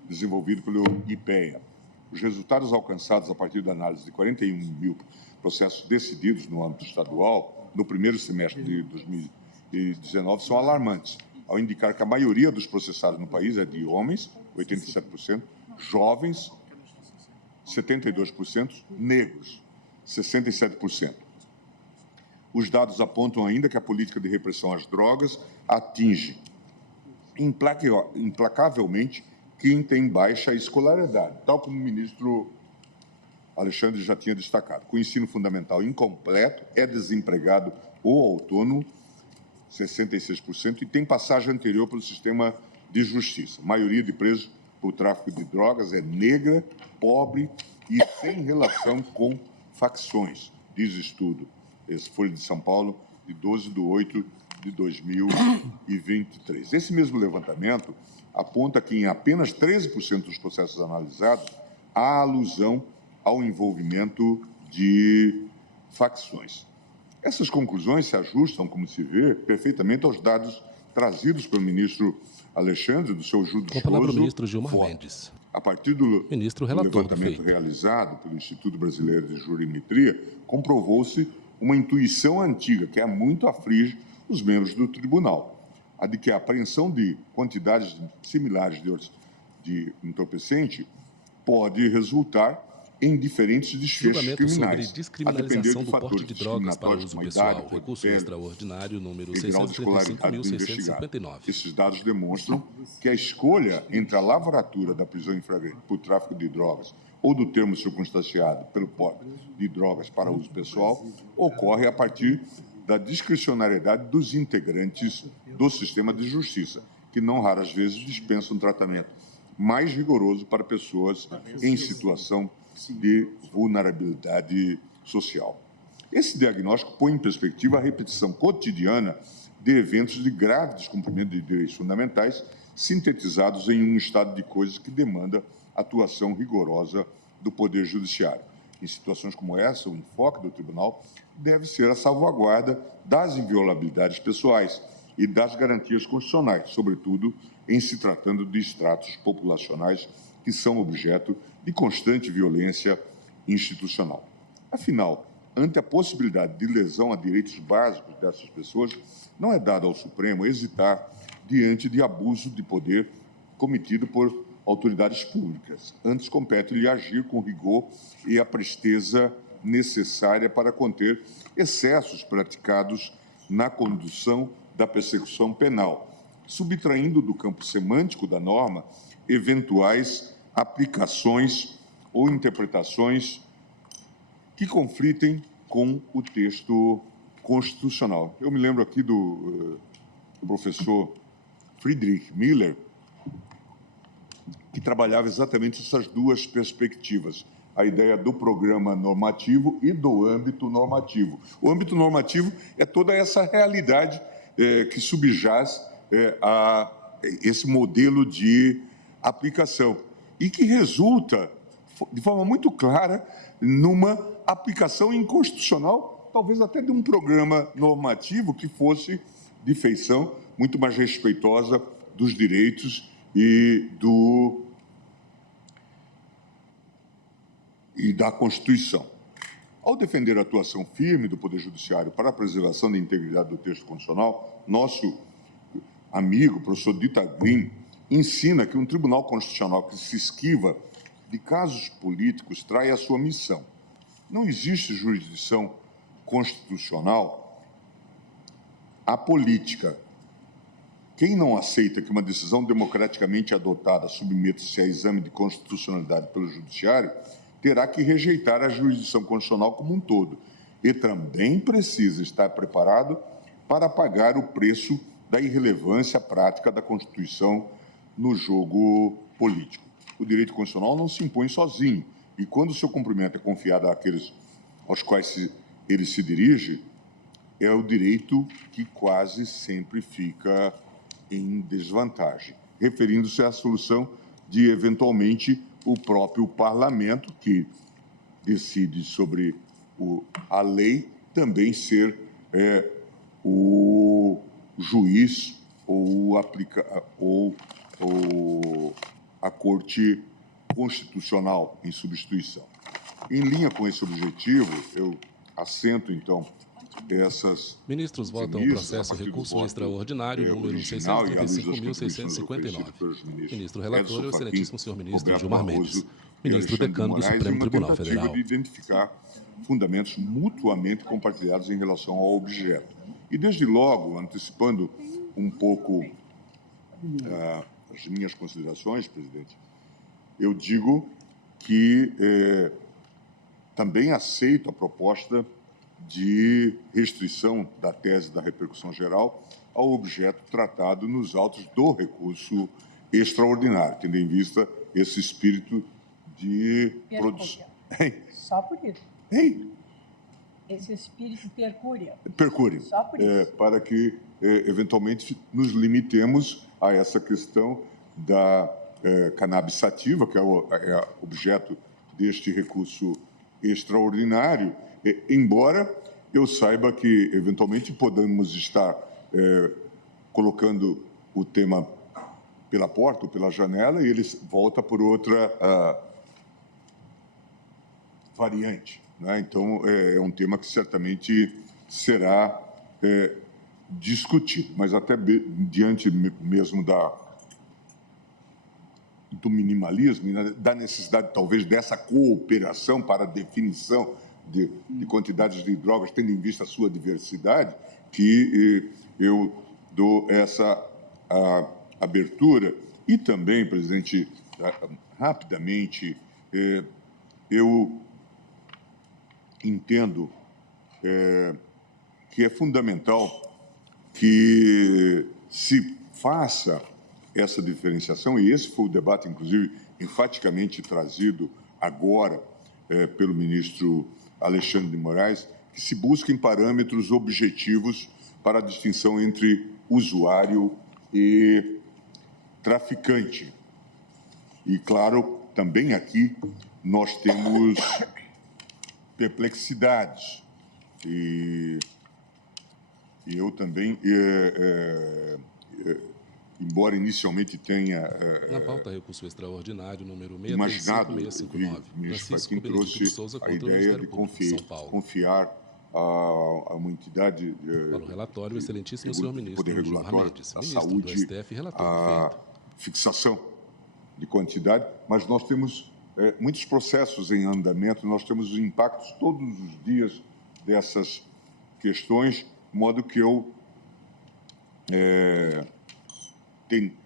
desenvolvido pelo IPEA. Os resultados alcançados a partir da análise de 41 mil processos decididos no âmbito estadual no primeiro semestre de 2019 são alarmantes, ao indicar que a maioria dos processados no país é de homens, 87%, jovens, 72%, negros, 67%. Os dados apontam ainda que a política de repressão às drogas atinge implacavelmente quem tem baixa escolaridade, tal como o ministro Alexandre já tinha destacado. Com o ensino fundamental incompleto, é desempregado ou autônomo, 66%, e tem passagem anterior pelo sistema de justiça. A maioria de presos por tráfico de drogas é negra, pobre e sem relação com facções, diz estudo. Esse Folha de São Paulo, de 12/8/2023. Esse mesmo levantamento aponta que em apenas 13% dos processos analisados há alusão ao envolvimento de facções. Essas conclusões se ajustam, como se vê, perfeitamente aos dados trazidos pelo ministro Alexandre, do seu judicioso... Com a palavra o ministro Gilmar Mendes. A partir do levantamento realizado pelo Instituto Brasileiro de Jurimetria, comprovou-se uma intuição antiga que muito aflige os membros do tribunal, a de que a apreensão de quantidades similares de entorpecente pode resultar em diferentes desfechos criminais, sobre descriminalização do porte de drogas para uso pessoal, recurso extraordinário número 635.659. Esses dados demonstram que a escolha entre a lavratura da prisão em flagrante por tráfico de drogas ou do termo circunstanciado pelo porte de drogas para uso pessoal ocorre a partir da discricionariedade dos integrantes do sistema de justiça, que não raras vezes dispensam tratamento mais rigoroso para pessoas em situação de vulnerabilidade social. Esse diagnóstico põe em perspectiva a repetição cotidiana de eventos de grave descumprimento de direitos fundamentais, sintetizados em um estado de coisas que demanda atuação rigorosa do Poder Judiciário. Em situações como essa, o enfoque do tribunal deve ser a salvaguarda das inviolabilidades pessoais e das garantias constitucionais, sobretudo em se tratando de estratos populacionais que são objeto de constante violência institucional. Afinal, ante a possibilidade de lesão a direitos básicos dessas pessoas, não é dado ao Supremo hesitar diante de abuso de poder cometido por autoridades públicas. Antes, compete-lhe agir com rigor e a presteza necessária para conter excessos praticados na condução da persecução penal, subtraindo do campo semântico da norma eventuais aplicações ou interpretações que conflitem com o texto constitucional. Eu me lembro aqui do professor Friedrich Miller, que trabalhava exatamente essas duas perspectivas, a ideia do programa normativo e do âmbito normativo. O âmbito normativo é toda essa realidade que subjaz a esse modelo de aplicação e que resulta, de forma muito clara, numa aplicação inconstitucional, talvez até de um programa normativo que fosse de feição muito mais respeitosa dos direitos e da Constituição. Ao defender a atuação firme do Poder Judiciário para a preservação da integridade do texto constitucional, nosso amigo, professor Dieter Green, ensina que um tribunal constitucional que se esquiva de casos políticos trai a sua missão. Não existe jurisdição constitucional apolítica. Quem não aceita que uma decisão democraticamente adotada submeta-se a exame de constitucionalidade pelo Judiciário terá que rejeitar a jurisdição constitucional como um todo e também precisa estar preparado para pagar o preço da irrelevância prática da Constituição no jogo político. O direito constitucional não se impõe sozinho e, quando o seu cumprimento é confiado àqueles aos quais ele se dirige, é o direito que quase sempre fica em desvantagem, referindo-se à solução de, eventualmente, o próprio parlamento, que decide sobre a lei, também ser o juiz ou a Corte Constitucional em substituição. Em linha com esse objetivo, eu assento, então, essas... Ministros votam o processo recurso extraordinário número 635.659. Ministro relator é o excelentíssimo senhor ministro Gilmar Mendes, ministro decano do Supremo Tribunal Federal. De identificar fundamentos mutuamente compartilhados em relação ao objeto. E, desde logo, antecipando um pouco as minhas considerações, presidente, eu digo que também aceito a proposta de restrição da tese da repercussão geral ao objeto tratado nos autos do recurso extraordinário, tendo em vista esse espírito de produção. Só por isso. Hein? Esse espírito percúria. Percure. Só por isso. Para que, eventualmente, nos limitemos a essa questão da cannabis sativa, que é objeto deste recurso extraordinário, embora eu saiba que, eventualmente, podemos estar colocando o tema pela porta ou pela janela e ele volta por outra variante, né? Então, é um tema que certamente será discutido, mas até diante mesmo do minimalismo e da necessidade, talvez, dessa cooperação para a definição de quantidades de drogas, tendo em vista a sua diversidade, que eu dou essa abertura. E também, presidente, rapidamente, eu entendo que é fundamental que se faça essa diferenciação, e esse foi o debate, inclusive, enfaticamente trazido agora pelo ministro Alexandre de Moraes, que se busquem parâmetros objetivos para a distinção entre usuário e traficante. E, claro, também aqui nós temos perplexidades. E eu também, embora inicialmente tenha... Na pauta, recurso extraordinário número imaginado, 65659, Francisco trouxe de Souza a contra o ideia Ministério de Público de São Paulo. confiar a uma entidade... Para o relatório, o excelentíssimo senhor ministro Poder Gilmar Regulatório Mendes, da ministro Saúde, do STF, relator do a feito. fixação de quantidade, mas nós temos muitos processos em andamento, nós temos os impactos todos os dias dessas questões, de modo que eu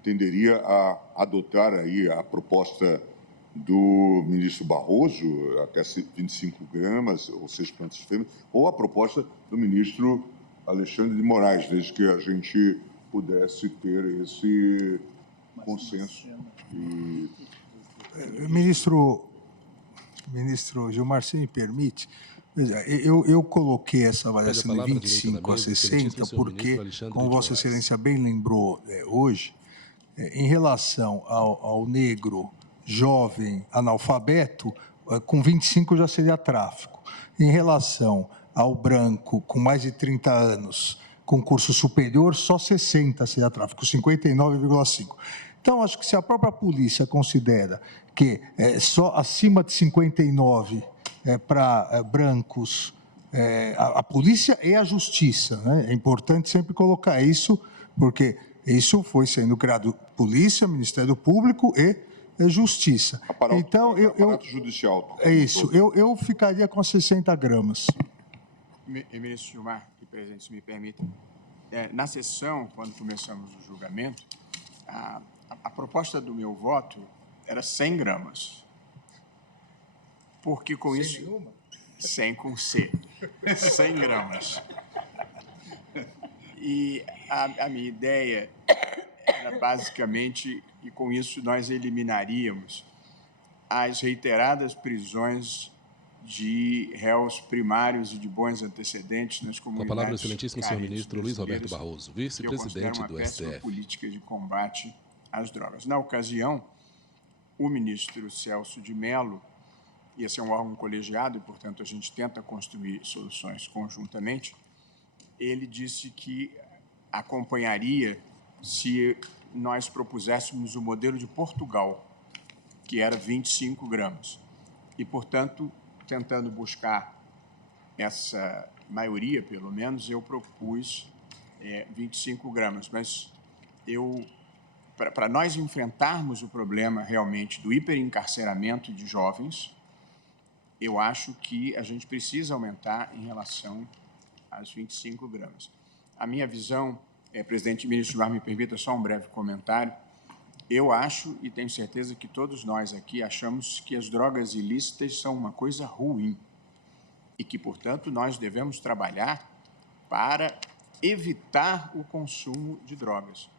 tenderia a adotar aí a proposta do ministro Barroso, até 25 gramas ou 6 plantas fêmeas, ou a proposta do ministro Alexandre de Moraes, desde que a gente pudesse ter esse consenso. E... Ministro Gilmar, se me permite, eu coloquei essa avaliação de 25 a 60 porque, como Vossa Excelência bem lembrou hoje, em relação ao negro jovem analfabeto, com 25 já seria tráfico. Em relação ao branco com mais de 30 anos, com curso superior, só 60 seria tráfico, 59,5. Então, acho que se a própria polícia considera que só acima de 59 para brancos, a polícia e a justiça, né? É importante sempre colocar isso, porque isso foi sendo criado polícia, Ministério Público e justiça. Então, aparato judicial. É isso, eu ficaria com 60 gramas. Ministro Gilmar e presidente, se me permitem, na sessão, quando começamos o julgamento, a proposta do meu voto era 100 gramas. Porque com isso... Nenhuma? 100 com C. 100 gramas. E a minha ideia era basicamente, e com isso nós eliminaríamos as reiteradas prisões de réus primários e de bons antecedentes nas comunidades. Com a palavra, o excelentíssimo senhor ministro Luiz Roberto Barroso, vice-presidente do STF. Política de combate às drogas. Na ocasião, o ministro Celso de Mello, esse é um órgão colegiado e, portanto, a gente tenta construir soluções conjuntamente, ele disse que acompanharia se nós propuséssemos o modelo de Portugal, que era 25 gramas. E, portanto, tentando buscar essa maioria, pelo menos, eu propus 25 gramas. Mas para nós enfrentarmos o problema realmente do hiperencarceramento de jovens, eu acho que a gente precisa aumentar em relação às 25 gramas. A minha visão, presidente, ministro Gilmar, me permita só um breve comentário. Eu acho e tenho certeza que todos nós aqui achamos que as drogas ilícitas são uma coisa ruim e que, portanto, nós devemos trabalhar para evitar o consumo de drogas.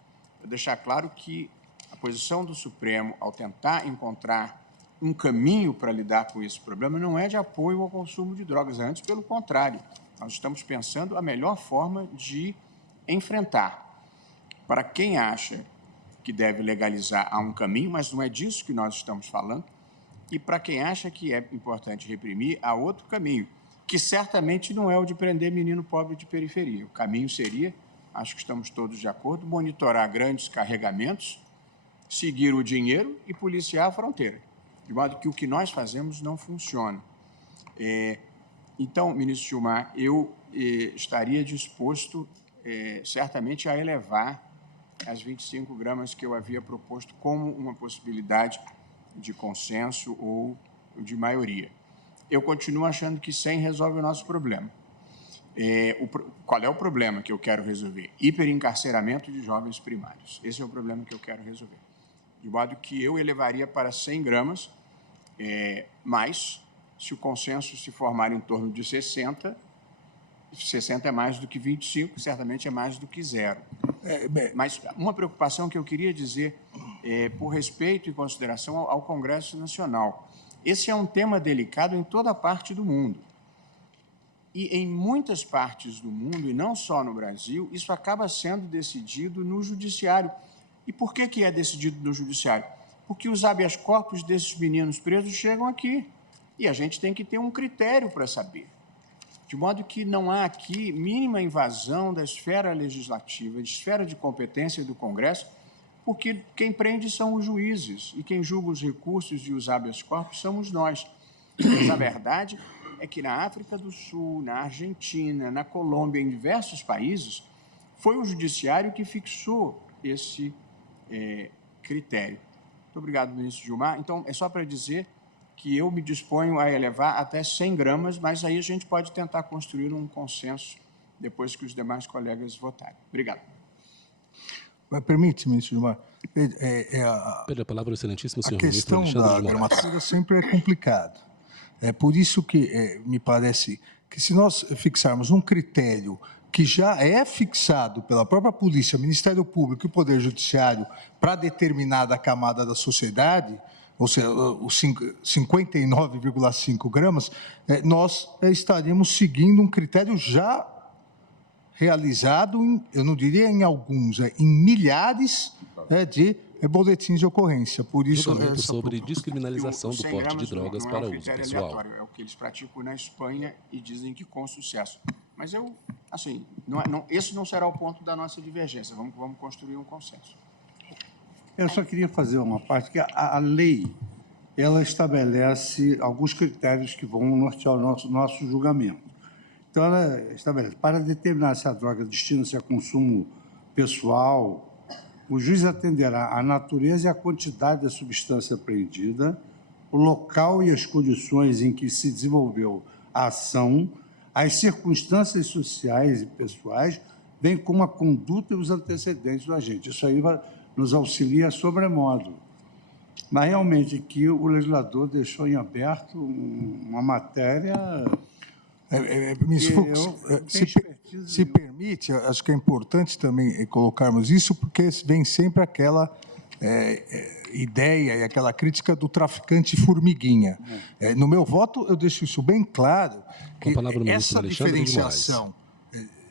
Vou deixar claro que a posição do Supremo, ao tentar encontrar um caminho para lidar com esse problema, não é de apoio ao consumo de drogas, antes pelo contrário. Nós estamos pensando a melhor forma de enfrentar. Para quem acha que deve legalizar, há um caminho, mas não é disso que nós estamos falando. E para quem acha que é importante reprimir, há outro caminho, que certamente não é o de prender menino pobre de periferia. O caminho seria, acho que estamos todos de acordo, monitorar grandes carregamentos, seguir o dinheiro e policiar a fronteira, de modo que o que nós fazemos não funciona. Então, ministro Gilmar, eu estaria disposto, certamente, a elevar as 25 gramas que eu havia proposto como uma possibilidade de consenso ou de maioria. Eu continuo achando que 100 resolve o nosso problema. Qual é o problema que eu quero resolver? Hiperencarceramento de jovens primários. Esse é o problema que eu quero resolver. De modo que eu elevaria para 100 gramas, mas, se o consenso se formar em torno de 60 é mais do que 25, certamente é mais do que 0. Mas uma preocupação que eu queria dizer, por respeito e consideração ao Congresso Nacional. Esse é um tema delicado em toda parte do mundo. E em muitas partes do mundo, e não só no Brasil, isso acaba sendo decidido no judiciário. E por que é decidido no judiciário? Porque os habeas corpus desses meninos presos chegam aqui. E a gente tem que ter um critério para saber. De modo que não há aqui mínima invasão da esfera legislativa, de esfera de competência do Congresso, porque quem prende são os juízes e quem julga os recursos e os habeas corpus somos nós. Mas a verdade é que na África do Sul, na Argentina, na Colômbia, em diversos países, foi o judiciário que fixou esse critério. Muito obrigado, ministro Gilmar. Então, é só para dizer que eu me disponho a elevar até 100 gramas, mas aí a gente pode tentar construir um consenso depois que os demais colegas votarem. Obrigado. Permite, ministro Gilmar. Pede a palavra ao excelentíssimo senhor ministro ministro Alexandre de A Moraes. questão da gramatura sempre é complicada. É por isso que me parece que se nós fixarmos um critério que já é fixado pela própria polícia, Ministério Público e Poder Judiciário para determinada camada da sociedade, ou seja, os 59,5 gramas, nós estaríamos seguindo um critério já realizado, eu não diria em alguns, em milhares de boletins de ocorrência. Por isso, julgamento sobre descriminalização do porte de drogas para uso pessoal. É o que eles praticam na Espanha e dizem que com sucesso. Mas eu, assim, esse não será o ponto da nossa divergência. Vamos construir um consenso. Eu só queria fazer uma parte, que a lei, ela estabelece alguns critérios que vão nortear o nosso julgamento. Então, ela estabelece, para determinar se a droga destina-se a consumo pessoal, o juiz atenderá à natureza e à quantidade da substância apreendida, o local e as condições em que se desenvolveu a ação, as circunstâncias sociais e pessoais, bem como a conduta e os antecedentes do agente. Isso aí nos auxilia sobremodo. Mas, realmente, aqui o legislador deixou em aberto uma matéria... Ministro Fux, se permite, acho que é importante também colocarmos isso, porque vem sempre aquela ideia e aquela crítica do traficante formiguinha. No meu voto, eu deixo isso bem claro, que essa diferenciação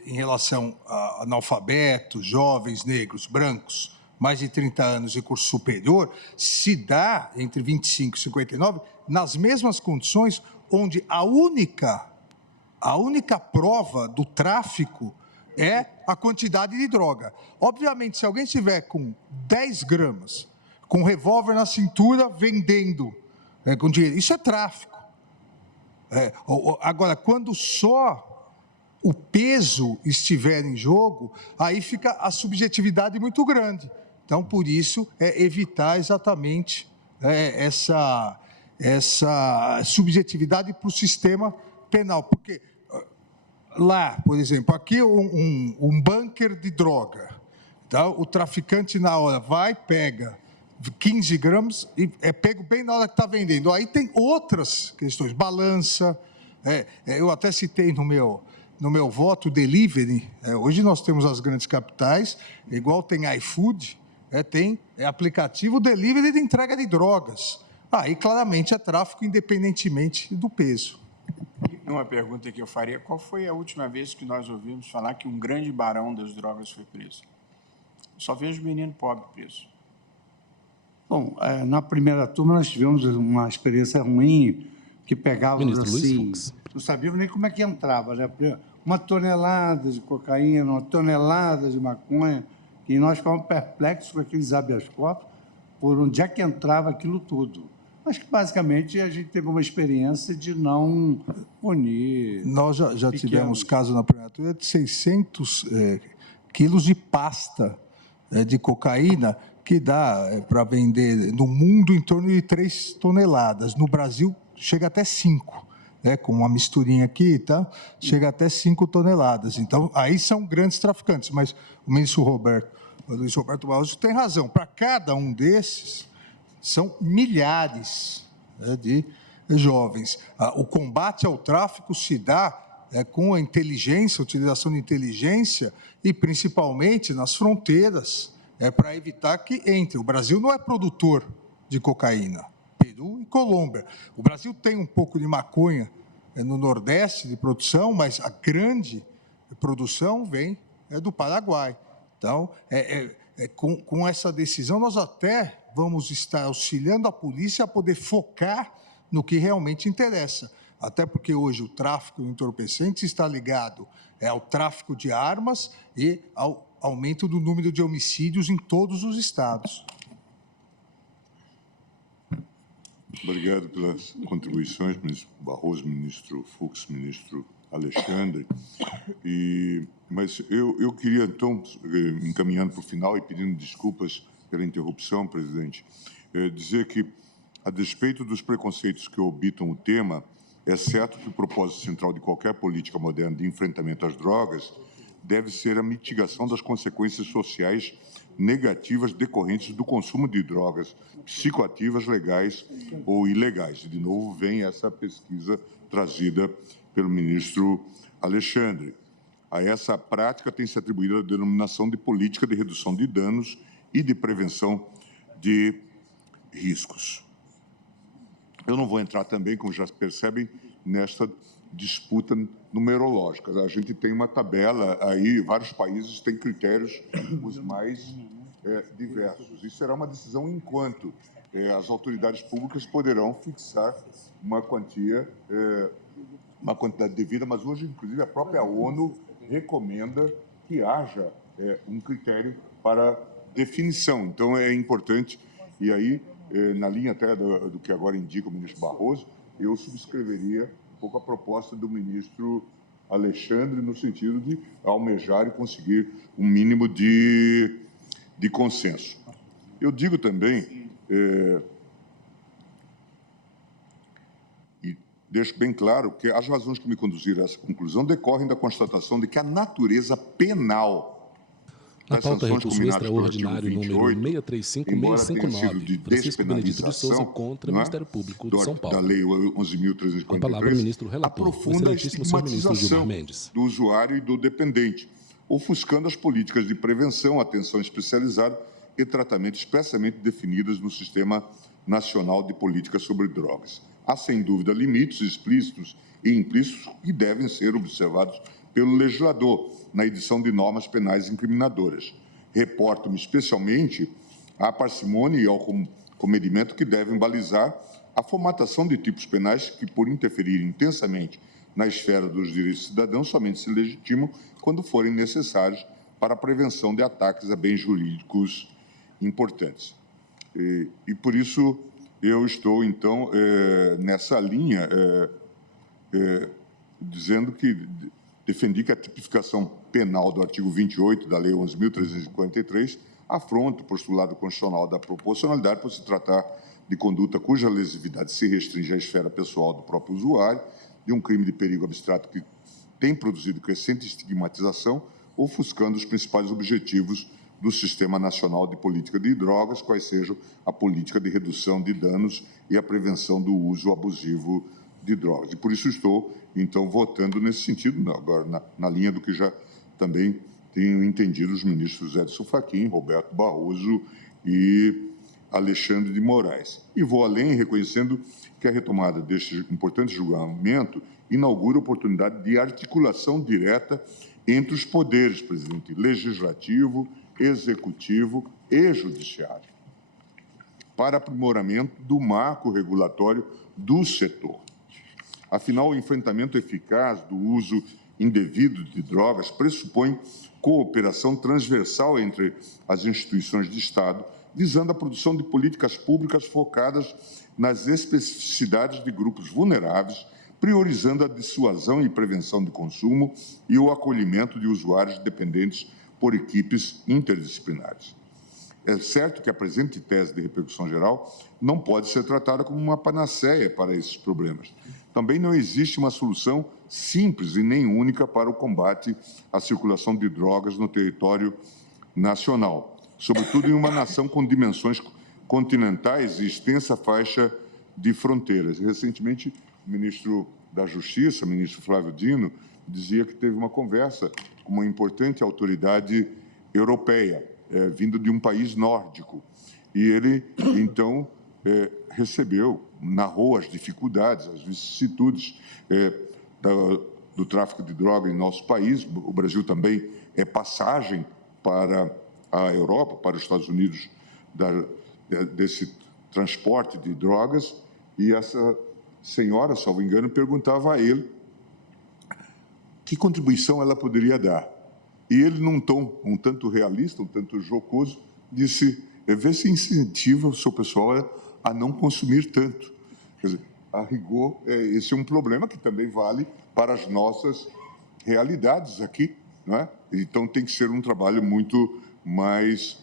em relação a analfabetos, jovens, negros, brancos, mais de 30 anos e curso superior, se dá entre 25 e 59, nas mesmas condições onde a única prova do tráfico é a quantidade de droga. Obviamente, se alguém estiver com 10 gramas, com um revólver na cintura, vendendo com dinheiro, isso é tráfico. Agora, quando só o peso estiver em jogo, aí fica a subjetividade muito grande. Então, por isso, evitar exatamente essa subjetividade para o sistema penal. Porque lá, por exemplo, aqui um bunker de droga, tá? O traficante na hora vai, pega 15 gramas e é pego bem na hora que está vendendo. Aí tem outras questões, balança, eu até citei no meu voto delivery, hoje nós temos as grandes capitais, igual tem iFood, tem aplicativo delivery de entrega de drogas. Aí claramente é tráfico independentemente do peso. Uma pergunta que eu faria, qual foi a última vez que nós ouvimos falar que um grande barão das drogas foi preso? Só vejo menino pobre preso. Bom, na primeira turma nós tivemos uma experiência ruim, que pegávamos assim, não sabíamos nem como é que entrava, né? 1 tonelada de cocaína, 1 tonelada de maconha, e nós ficávamos perplexos com aqueles habeas corpus, por onde é que entrava aquilo tudo. Mas que, basicamente, a gente teve uma experiência de não punir. Nós já tivemos casos na primeira turma de 600 quilos de pasta de cocaína, que dá para vender no mundo em torno de 3 toneladas. No Brasil, chega até 5, com uma misturinha aqui, tá? Chega até 5 toneladas. Então, aí são grandes traficantes. Mas o ministro Luiz Roberto Barroso tem razão. Para cada um desses, são milhares de jovens. O combate ao tráfico se dá com a inteligência, a utilização de inteligência e, principalmente, nas fronteiras, para evitar que entre. O Brasil não é produtor de cocaína, Peru e Colômbia. O Brasil tem um pouco de maconha no Nordeste de produção, mas a grande produção vem do Paraguai. Então, com essa decisão, nós até vamos estar auxiliando a polícia a poder focar no que realmente interessa. Até porque hoje o tráfico de entorpecentes está ligado ao tráfico de armas e ao aumento do número de homicídios em todos os estados. Obrigado pelas contribuições, ministro Barroso, ministro Fux, ministro Alexandre. Mas eu queria, então, encaminhando para o final e pedindo desculpas pela interrupção, presidente, dizer que, a despeito dos preconceitos que orbitam o tema, é certo que o propósito central de qualquer política moderna de enfrentamento às drogas deve ser a mitigação das consequências sociais negativas decorrentes do consumo de drogas psicoativas legais ou ilegais. De novo, vem essa pesquisa trazida pelo ministro Alexandre. A essa prática tem se atribuído a denominação de política de redução de danos e de prevenção de riscos. Eu não vou entrar também, como já percebem, nesta disputa numerológica. A gente tem uma tabela aí, vários países têm critérios os mais diversos. Isso será uma decisão enquanto as autoridades públicas poderão fixar uma quantidade devida, mas hoje, inclusive, a própria ONU recomenda que haja um critério para definição. Então, é importante, e aí, na linha até do que agora indica o ministro Barroso, eu subscreveria um pouco a proposta do ministro Alexandre, no sentido de almejar e conseguir um mínimo de consenso. Eu digo também, e deixo bem claro, que as razões que me conduziram a essa conclusão decorrem da constatação de que a natureza penal na pauta, recurso extraordinário número 635659, Francisco Benedito de Souza contra o Ministério Público de São Paulo. Da Lei 11.343, com a palavra, ministro relator, aprofunda a estigmatização do usuário e do dependente, ofuscando as políticas de prevenção, atenção especializada e tratamento expressamente definidas no Sistema Nacional de Política sobre Drogas. Há, sem dúvida, limites explícitos e implícitos que devem ser observados pelo legislador na edição de normas penais incriminadoras. Reporto-me especialmente à parcimônia e ao comedimento que devem balizar a formatação de tipos penais que, por interferir intensamente na esfera dos direitos cidadãos, somente se legitimam quando forem necessários para a prevenção de ataques a bens jurídicos importantes. E por isso, eu estou, então, nessa linha, dizendo que defendi que a tipificação penal do artigo 28 da Lei 11.343 afronta o postulado constitucional da proporcionalidade por se tratar de conduta cuja lesividade se restringe à esfera pessoal do próprio usuário, de um crime de perigo abstrato que tem produzido crescente estigmatização, ofuscando os principais objetivos do Sistema Nacional de Política de Drogas, quais sejam a política de redução de danos e a prevenção do uso abusivo de drogas. E por isso estou, então, votando nesse sentido, agora na linha do que já também tenho entendido os ministros Edson Fachin, Roberto Barroso e Alexandre de Moraes. E vou além, reconhecendo que a retomada deste importante julgamento inaugura oportunidade de articulação direta entre os poderes, presidente, legislativo, executivo e judiciário, para aprimoramento do marco regulatório do setor. Afinal, o enfrentamento eficaz do uso indevido de drogas pressupõe cooperação transversal entre as instituições de Estado, visando a produção de políticas públicas focadas nas especificidades de grupos vulneráveis, priorizando a dissuasão e prevenção de consumo e o acolhimento de usuários dependentes por equipes interdisciplinares. É certo que a presente tese de repercussão geral não pode ser tratada como uma panaceia para esses problemas. Também não existe uma solução simples e nem única para o combate à circulação de drogas no território nacional, sobretudo em uma nação com dimensões continentais e extensa faixa de fronteiras. Recentemente, o ministro da Justiça, o ministro Flávio Dino, dizia que teve uma conversa com uma importante autoridade europeia, vindo de um país nórdico. E ele, então, narrou as dificuldades, as vicissitudes do tráfico de droga em nosso país. O Brasil também é passagem para a Europa, para os Estados Unidos, desse transporte de drogas, e essa senhora, salvo engano, perguntava a ele que contribuição ela poderia dar. E ele, num tom um tanto realista, um tanto jocoso, disse: vê se incentiva o seu pessoal a não consumir tanto. Quer dizer, a rigor, esse é um problema que também vale para as nossas realidades aqui, não é? Então tem que ser um trabalho muito mais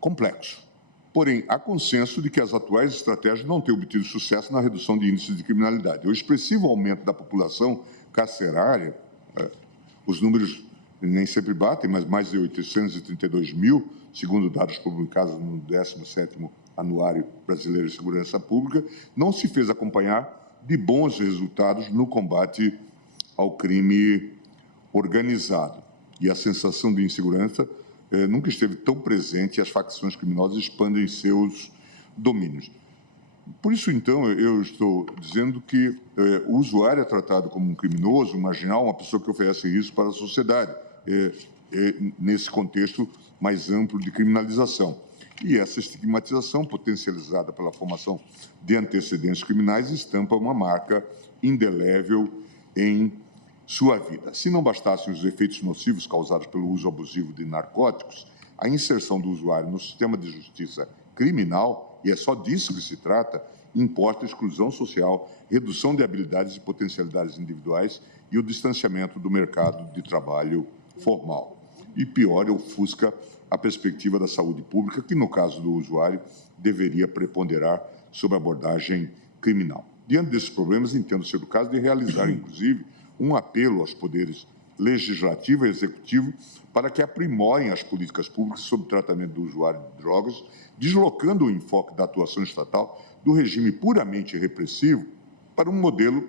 complexo. Porém, há consenso de que as atuais estratégias não têm obtido sucesso na redução de índices de criminalidade. O expressivo aumento da população carcerária, os números nem sempre batem, mas mais de 832 mil, segundo dados publicados no 17º Anuário Brasileiro de Segurança Pública, não se fez acompanhar de bons resultados no combate ao crime organizado. E a sensação de insegurança nunca esteve tão presente e as facções criminosas expandem seus domínios. Por isso, então, eu estou dizendo que o usuário é tratado como um criminoso, um marginal, uma pessoa que oferece risco para a sociedade, nesse contexto mais amplo de criminalização. E essa estigmatização, potencializada pela formação de antecedentes criminais, estampa uma marca indelével em sua vida. Se não bastassem os efeitos nocivos causados pelo uso abusivo de narcóticos, a inserção do usuário no sistema de justiça criminal, e é só disso que se trata, importa exclusão social, redução de habilidades e potencialidades individuais e o distanciamento do mercado de trabalho formal. E pior, ofusca a perspectiva da saúde pública, que, no caso do usuário, deveria preponderar sobre a abordagem criminal. Diante desses problemas, entendo ser o caso de realizar, inclusive, um apelo aos poderes legislativo e executivo para que aprimorem as políticas públicas sobre o tratamento do usuário de drogas, deslocando o enfoque da atuação estatal do regime puramente repressivo para um modelo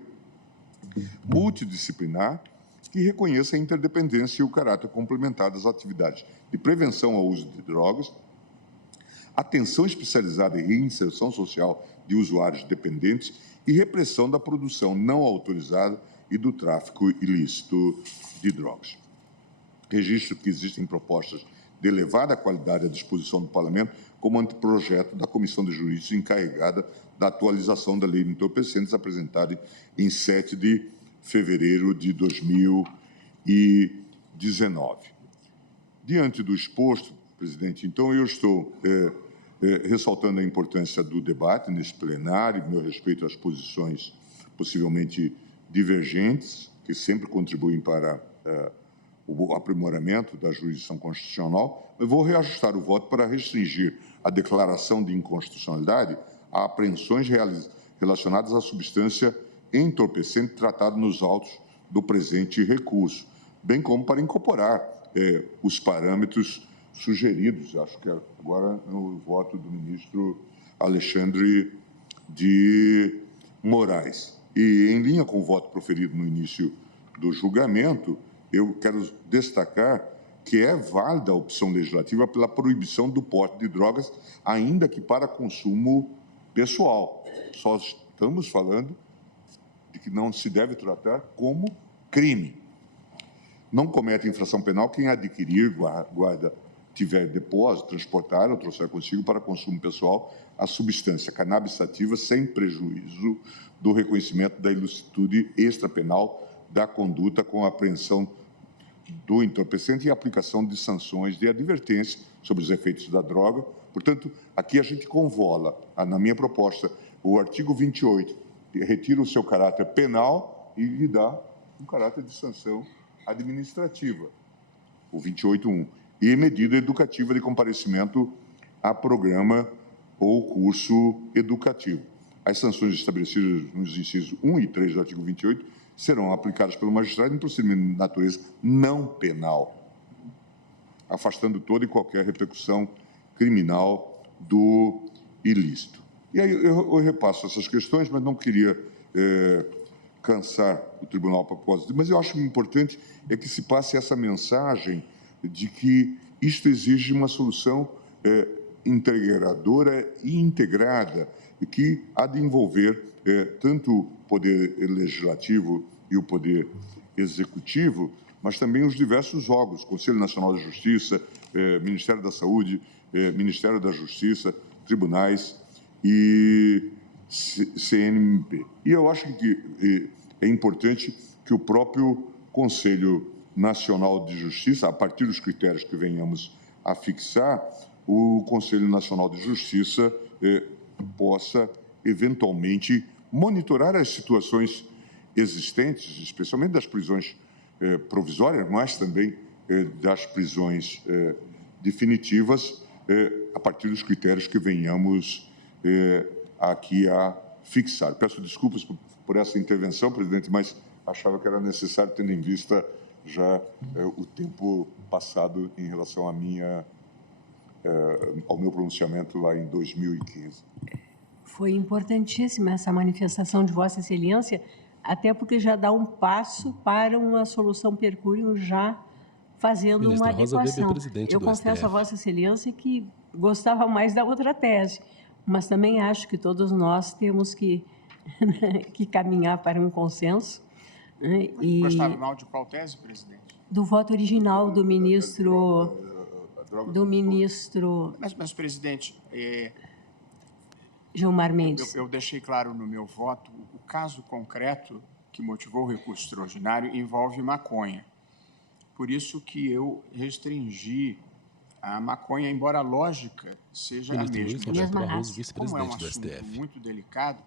multidisciplinar que reconheça a interdependência e o caráter complementar das atividades de prevenção ao uso de drogas, atenção especializada em reinserção social de usuários dependentes e repressão da produção não autorizada e do tráfico ilícito de drogas. Registro que existem propostas de elevada qualidade à disposição do Parlamento, como anteprojeto da Comissão de Justiça encarregada da atualização da Lei de Entorpecentes, apresentada em 7 de fevereiro de 2019. Diante do exposto, presidente, então eu estou ressaltando a importância do debate nesse plenário, meu respeito às posições possivelmente divergentes, que sempre contribuem para o aprimoramento da jurisdição constitucional. Eu vou reajustar o voto para restringir a declaração de inconstitucionalidade a apreensões relacionadas à substância entorpecente tratada nos autos do presente recurso, bem como para incorporar os parâmetros sugeridos, acho que agora no voto do ministro Alexandre de Moraes. E, em linha com o voto proferido no início do julgamento, eu quero destacar que é válida a opção legislativa pela proibição do porte de drogas, ainda que para consumo pessoal. Só estamos falando de que não se deve tratar como crime. Não comete infração penal quem adquirir, guarda, tiver depósito, transportar ou trouxer consigo para consumo pessoal a substância cannabis sativa sem prejuízo do reconhecimento da ilicitude extrapenal da conduta com a apreensão do entorpecente e a aplicação de sanções de advertência sobre os efeitos da droga. Portanto, aqui a gente convola, na minha proposta, o artigo 28, retira o seu caráter penal e lhe dá um caráter de sanção administrativa, o 28.1, e medida educativa de comparecimento a programa ou curso educativo. As sanções estabelecidas nos incisos 1 e 3 do artigo 28 serão aplicadas pelo magistrado em procedimento de natureza não penal, afastando toda e qualquer repercussão criminal do ilícito. E aí eu repasso essas questões, mas não queria cansar o tribunal a propósito, mas eu acho importante é que se passe essa mensagem de que isto exige uma solução integradora e integrada, e que há de envolver tanto o poder legislativo e o poder executivo, mas também os diversos órgãos, Conselho Nacional de Justiça, Ministério da Saúde, Ministério da Justiça, tribunais e CNMP. E eu acho que é importante que o próprio Conselho Nacional de Justiça, a partir dos critérios que venhamos a fixar, o Conselho Nacional de Justiça possa, eventualmente, monitorar as situações existentes, especialmente das prisões provisórias, mas também das prisões definitivas, a partir dos critérios que venhamos aqui a fixar. Peço desculpas por essa intervenção, presidente, mas achava que era necessário, tendo em vista já o tempo passado em relação à ao meu pronunciamento lá em 2015. Foi importantíssima essa manifestação de Vossa Excelência, até porque já dá um passo para uma solução percúrio já fazendo Ministra uma Rosa adequação. Weber, presidente Eu do confesso STF. a Vossa Excelência que gostava mais da outra tese, mas também acho que todos nós temos que caminhar para um consenso. E gostava mal de qual tese, presidente? Do voto original do ministro... Mas presidente... Gilmar Mendes. Eu deixei claro no meu voto, o caso concreto que motivou o recurso extraordinário envolve maconha. Por isso que eu restringi a maconha, embora a lógica seja Ministro a Luiz mesma. Roberto Barroso, Como é um vice-presidente do assunto STF. muito delicado,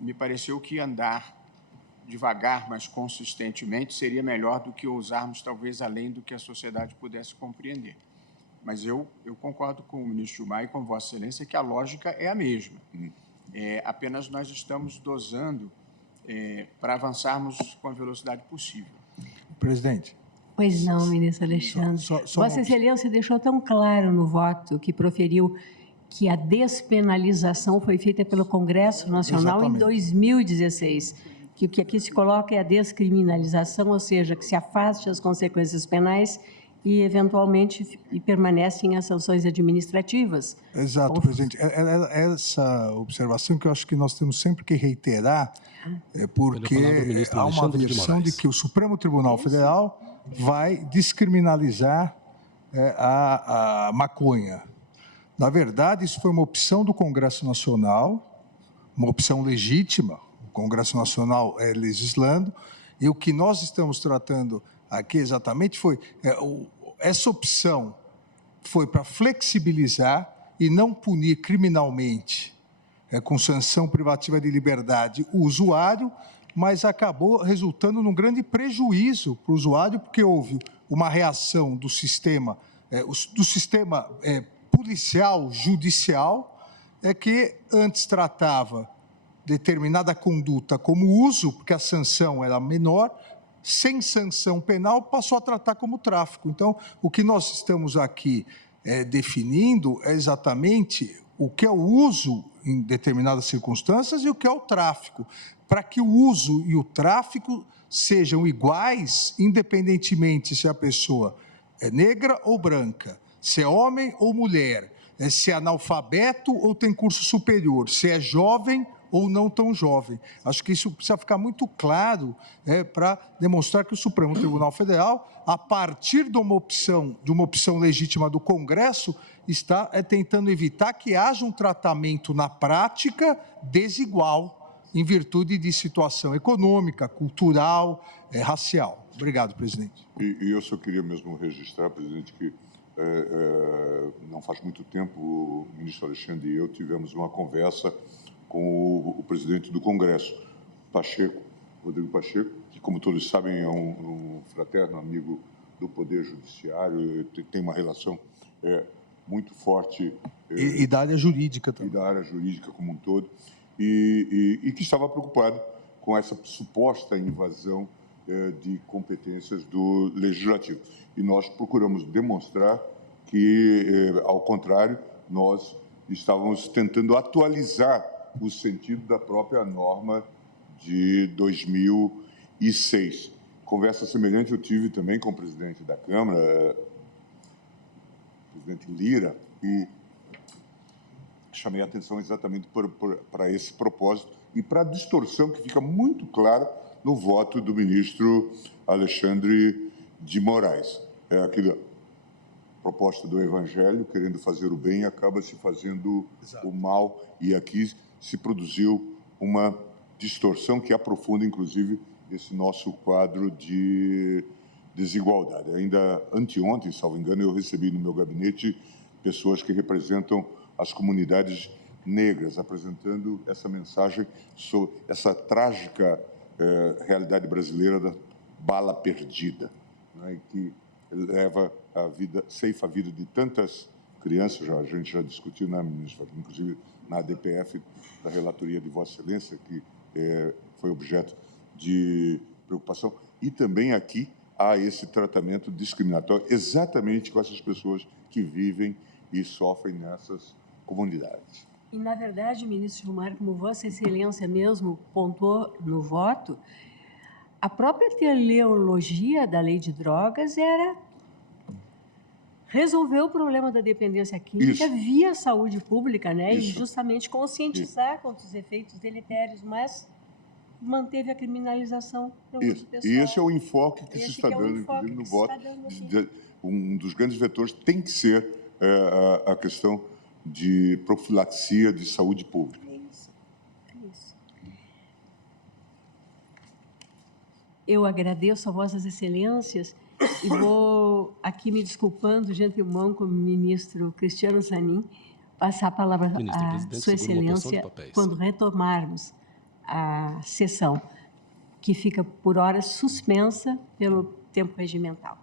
me pareceu que andar devagar, mas consistentemente, seria melhor do que ousarmos talvez além do que a sociedade pudesse compreender. Mas eu concordo com o ministro Gilmar e com Vossa Excelência que a lógica é a mesma. Apenas nós estamos dosando para avançarmos com a velocidade possível. Presidente. Pois não, ministro Alexandre. Vossa Excelência deixou tão claro no voto que proferiu que a despenalização foi feita pelo Congresso Nacional em 2016, que o que aqui se coloca é a descriminalização, ou seja, que se afaste as consequências penais e, eventualmente, permanecem as sanções administrativas. Exato, presidente. Essa observação que eu acho que nós temos sempre que reiterar, porque há uma versão de que o Supremo Tribunal Federal vai descriminalizar a maconha. Na verdade, isso foi uma opção do Congresso Nacional, uma opção legítima, o Congresso Nacional legislando, e o que nós estamos tratando aqui exatamente foi, essa opção foi para flexibilizar e não punir criminalmente, com sanção privativa de liberdade, o usuário, mas acabou resultando num grande prejuízo para o usuário, porque houve uma reação do sistema policial, judicial, que antes tratava determinada conduta como uso, porque a sanção era menor, sem sanção penal, passou a tratar como tráfico. Então, o que nós estamos aqui definindo é exatamente o que é o uso em determinadas circunstâncias e o que é o tráfico, para que o uso e o tráfico sejam iguais, independentemente se a pessoa é negra ou branca, se é homem ou mulher, se é analfabeto ou tem curso superior, se é jovem ou não tão jovem. Acho que isso precisa ficar muito claro para demonstrar que o Supremo Tribunal Federal, a partir de uma opção legítima do Congresso, está tentando evitar que haja um tratamento na prática desigual em virtude de situação econômica, cultural, racial. Obrigado, presidente. E eu só queria mesmo registrar, presidente, que não faz muito tempo o ministro Alexandre e eu tivemos uma conversa com o presidente do Congresso, Pacheco, Rodrigo Pacheco, que, como todos sabem, é um fraterno amigo do Poder Judiciário, tem uma relação muito forte. E da área jurídica também. E da área jurídica como um todo, e que estava preocupado com essa suposta invasão de competências do Legislativo. E nós procuramos demonstrar que, ao contrário, nós estávamos tentando atualizar o sentido da própria norma de 2006. Conversa semelhante eu tive também com o presidente da Câmara, o presidente Lira, e chamei a atenção exatamente para esse propósito e para a distorção que fica muito clara no voto do ministro Alexandre de Moraes. É aquela proposta do Evangelho, querendo fazer o bem, acaba se fazendo o mal, e aqui se produziu uma distorção que aprofunda, inclusive, esse nosso quadro de desigualdade. Ainda anteontem, salvo engano, eu recebi no meu gabinete pessoas que representam as comunidades negras, apresentando essa mensagem sobre essa trágica realidade brasileira da bala perdida, né, que leva a vida, ceifa a vida de tantas crianças. A gente já discutiu, né, ministro, inclusive na ADPF da relatoria de Vossa Excelência, que foi objeto de preocupação, e também aqui há esse tratamento discriminatório exatamente com essas pessoas que vivem e sofrem nessas comunidades. E, na verdade, ministro Gilmar, como Vossa Excelência mesmo pontuou no voto, a própria teleologia da lei de drogas era resolver o problema da dependência química via saúde pública, né? E justamente conscientizar contra os efeitos deletérios, mas manteve a criminalização para o uso pessoal. E esse é o enfoque que se está dando, inclusive, no voto. Um dos grandes vetores tem que ser a questão de profilaxia de saúde pública. Isso. Eu agradeço a Vossas Excelências e vou, aqui me desculpando de antemão com o ministro Cristiano Zanin, passar a palavra à Sua Excelência quando retomarmos a sessão, que fica por hora suspensa pelo tempo regimental.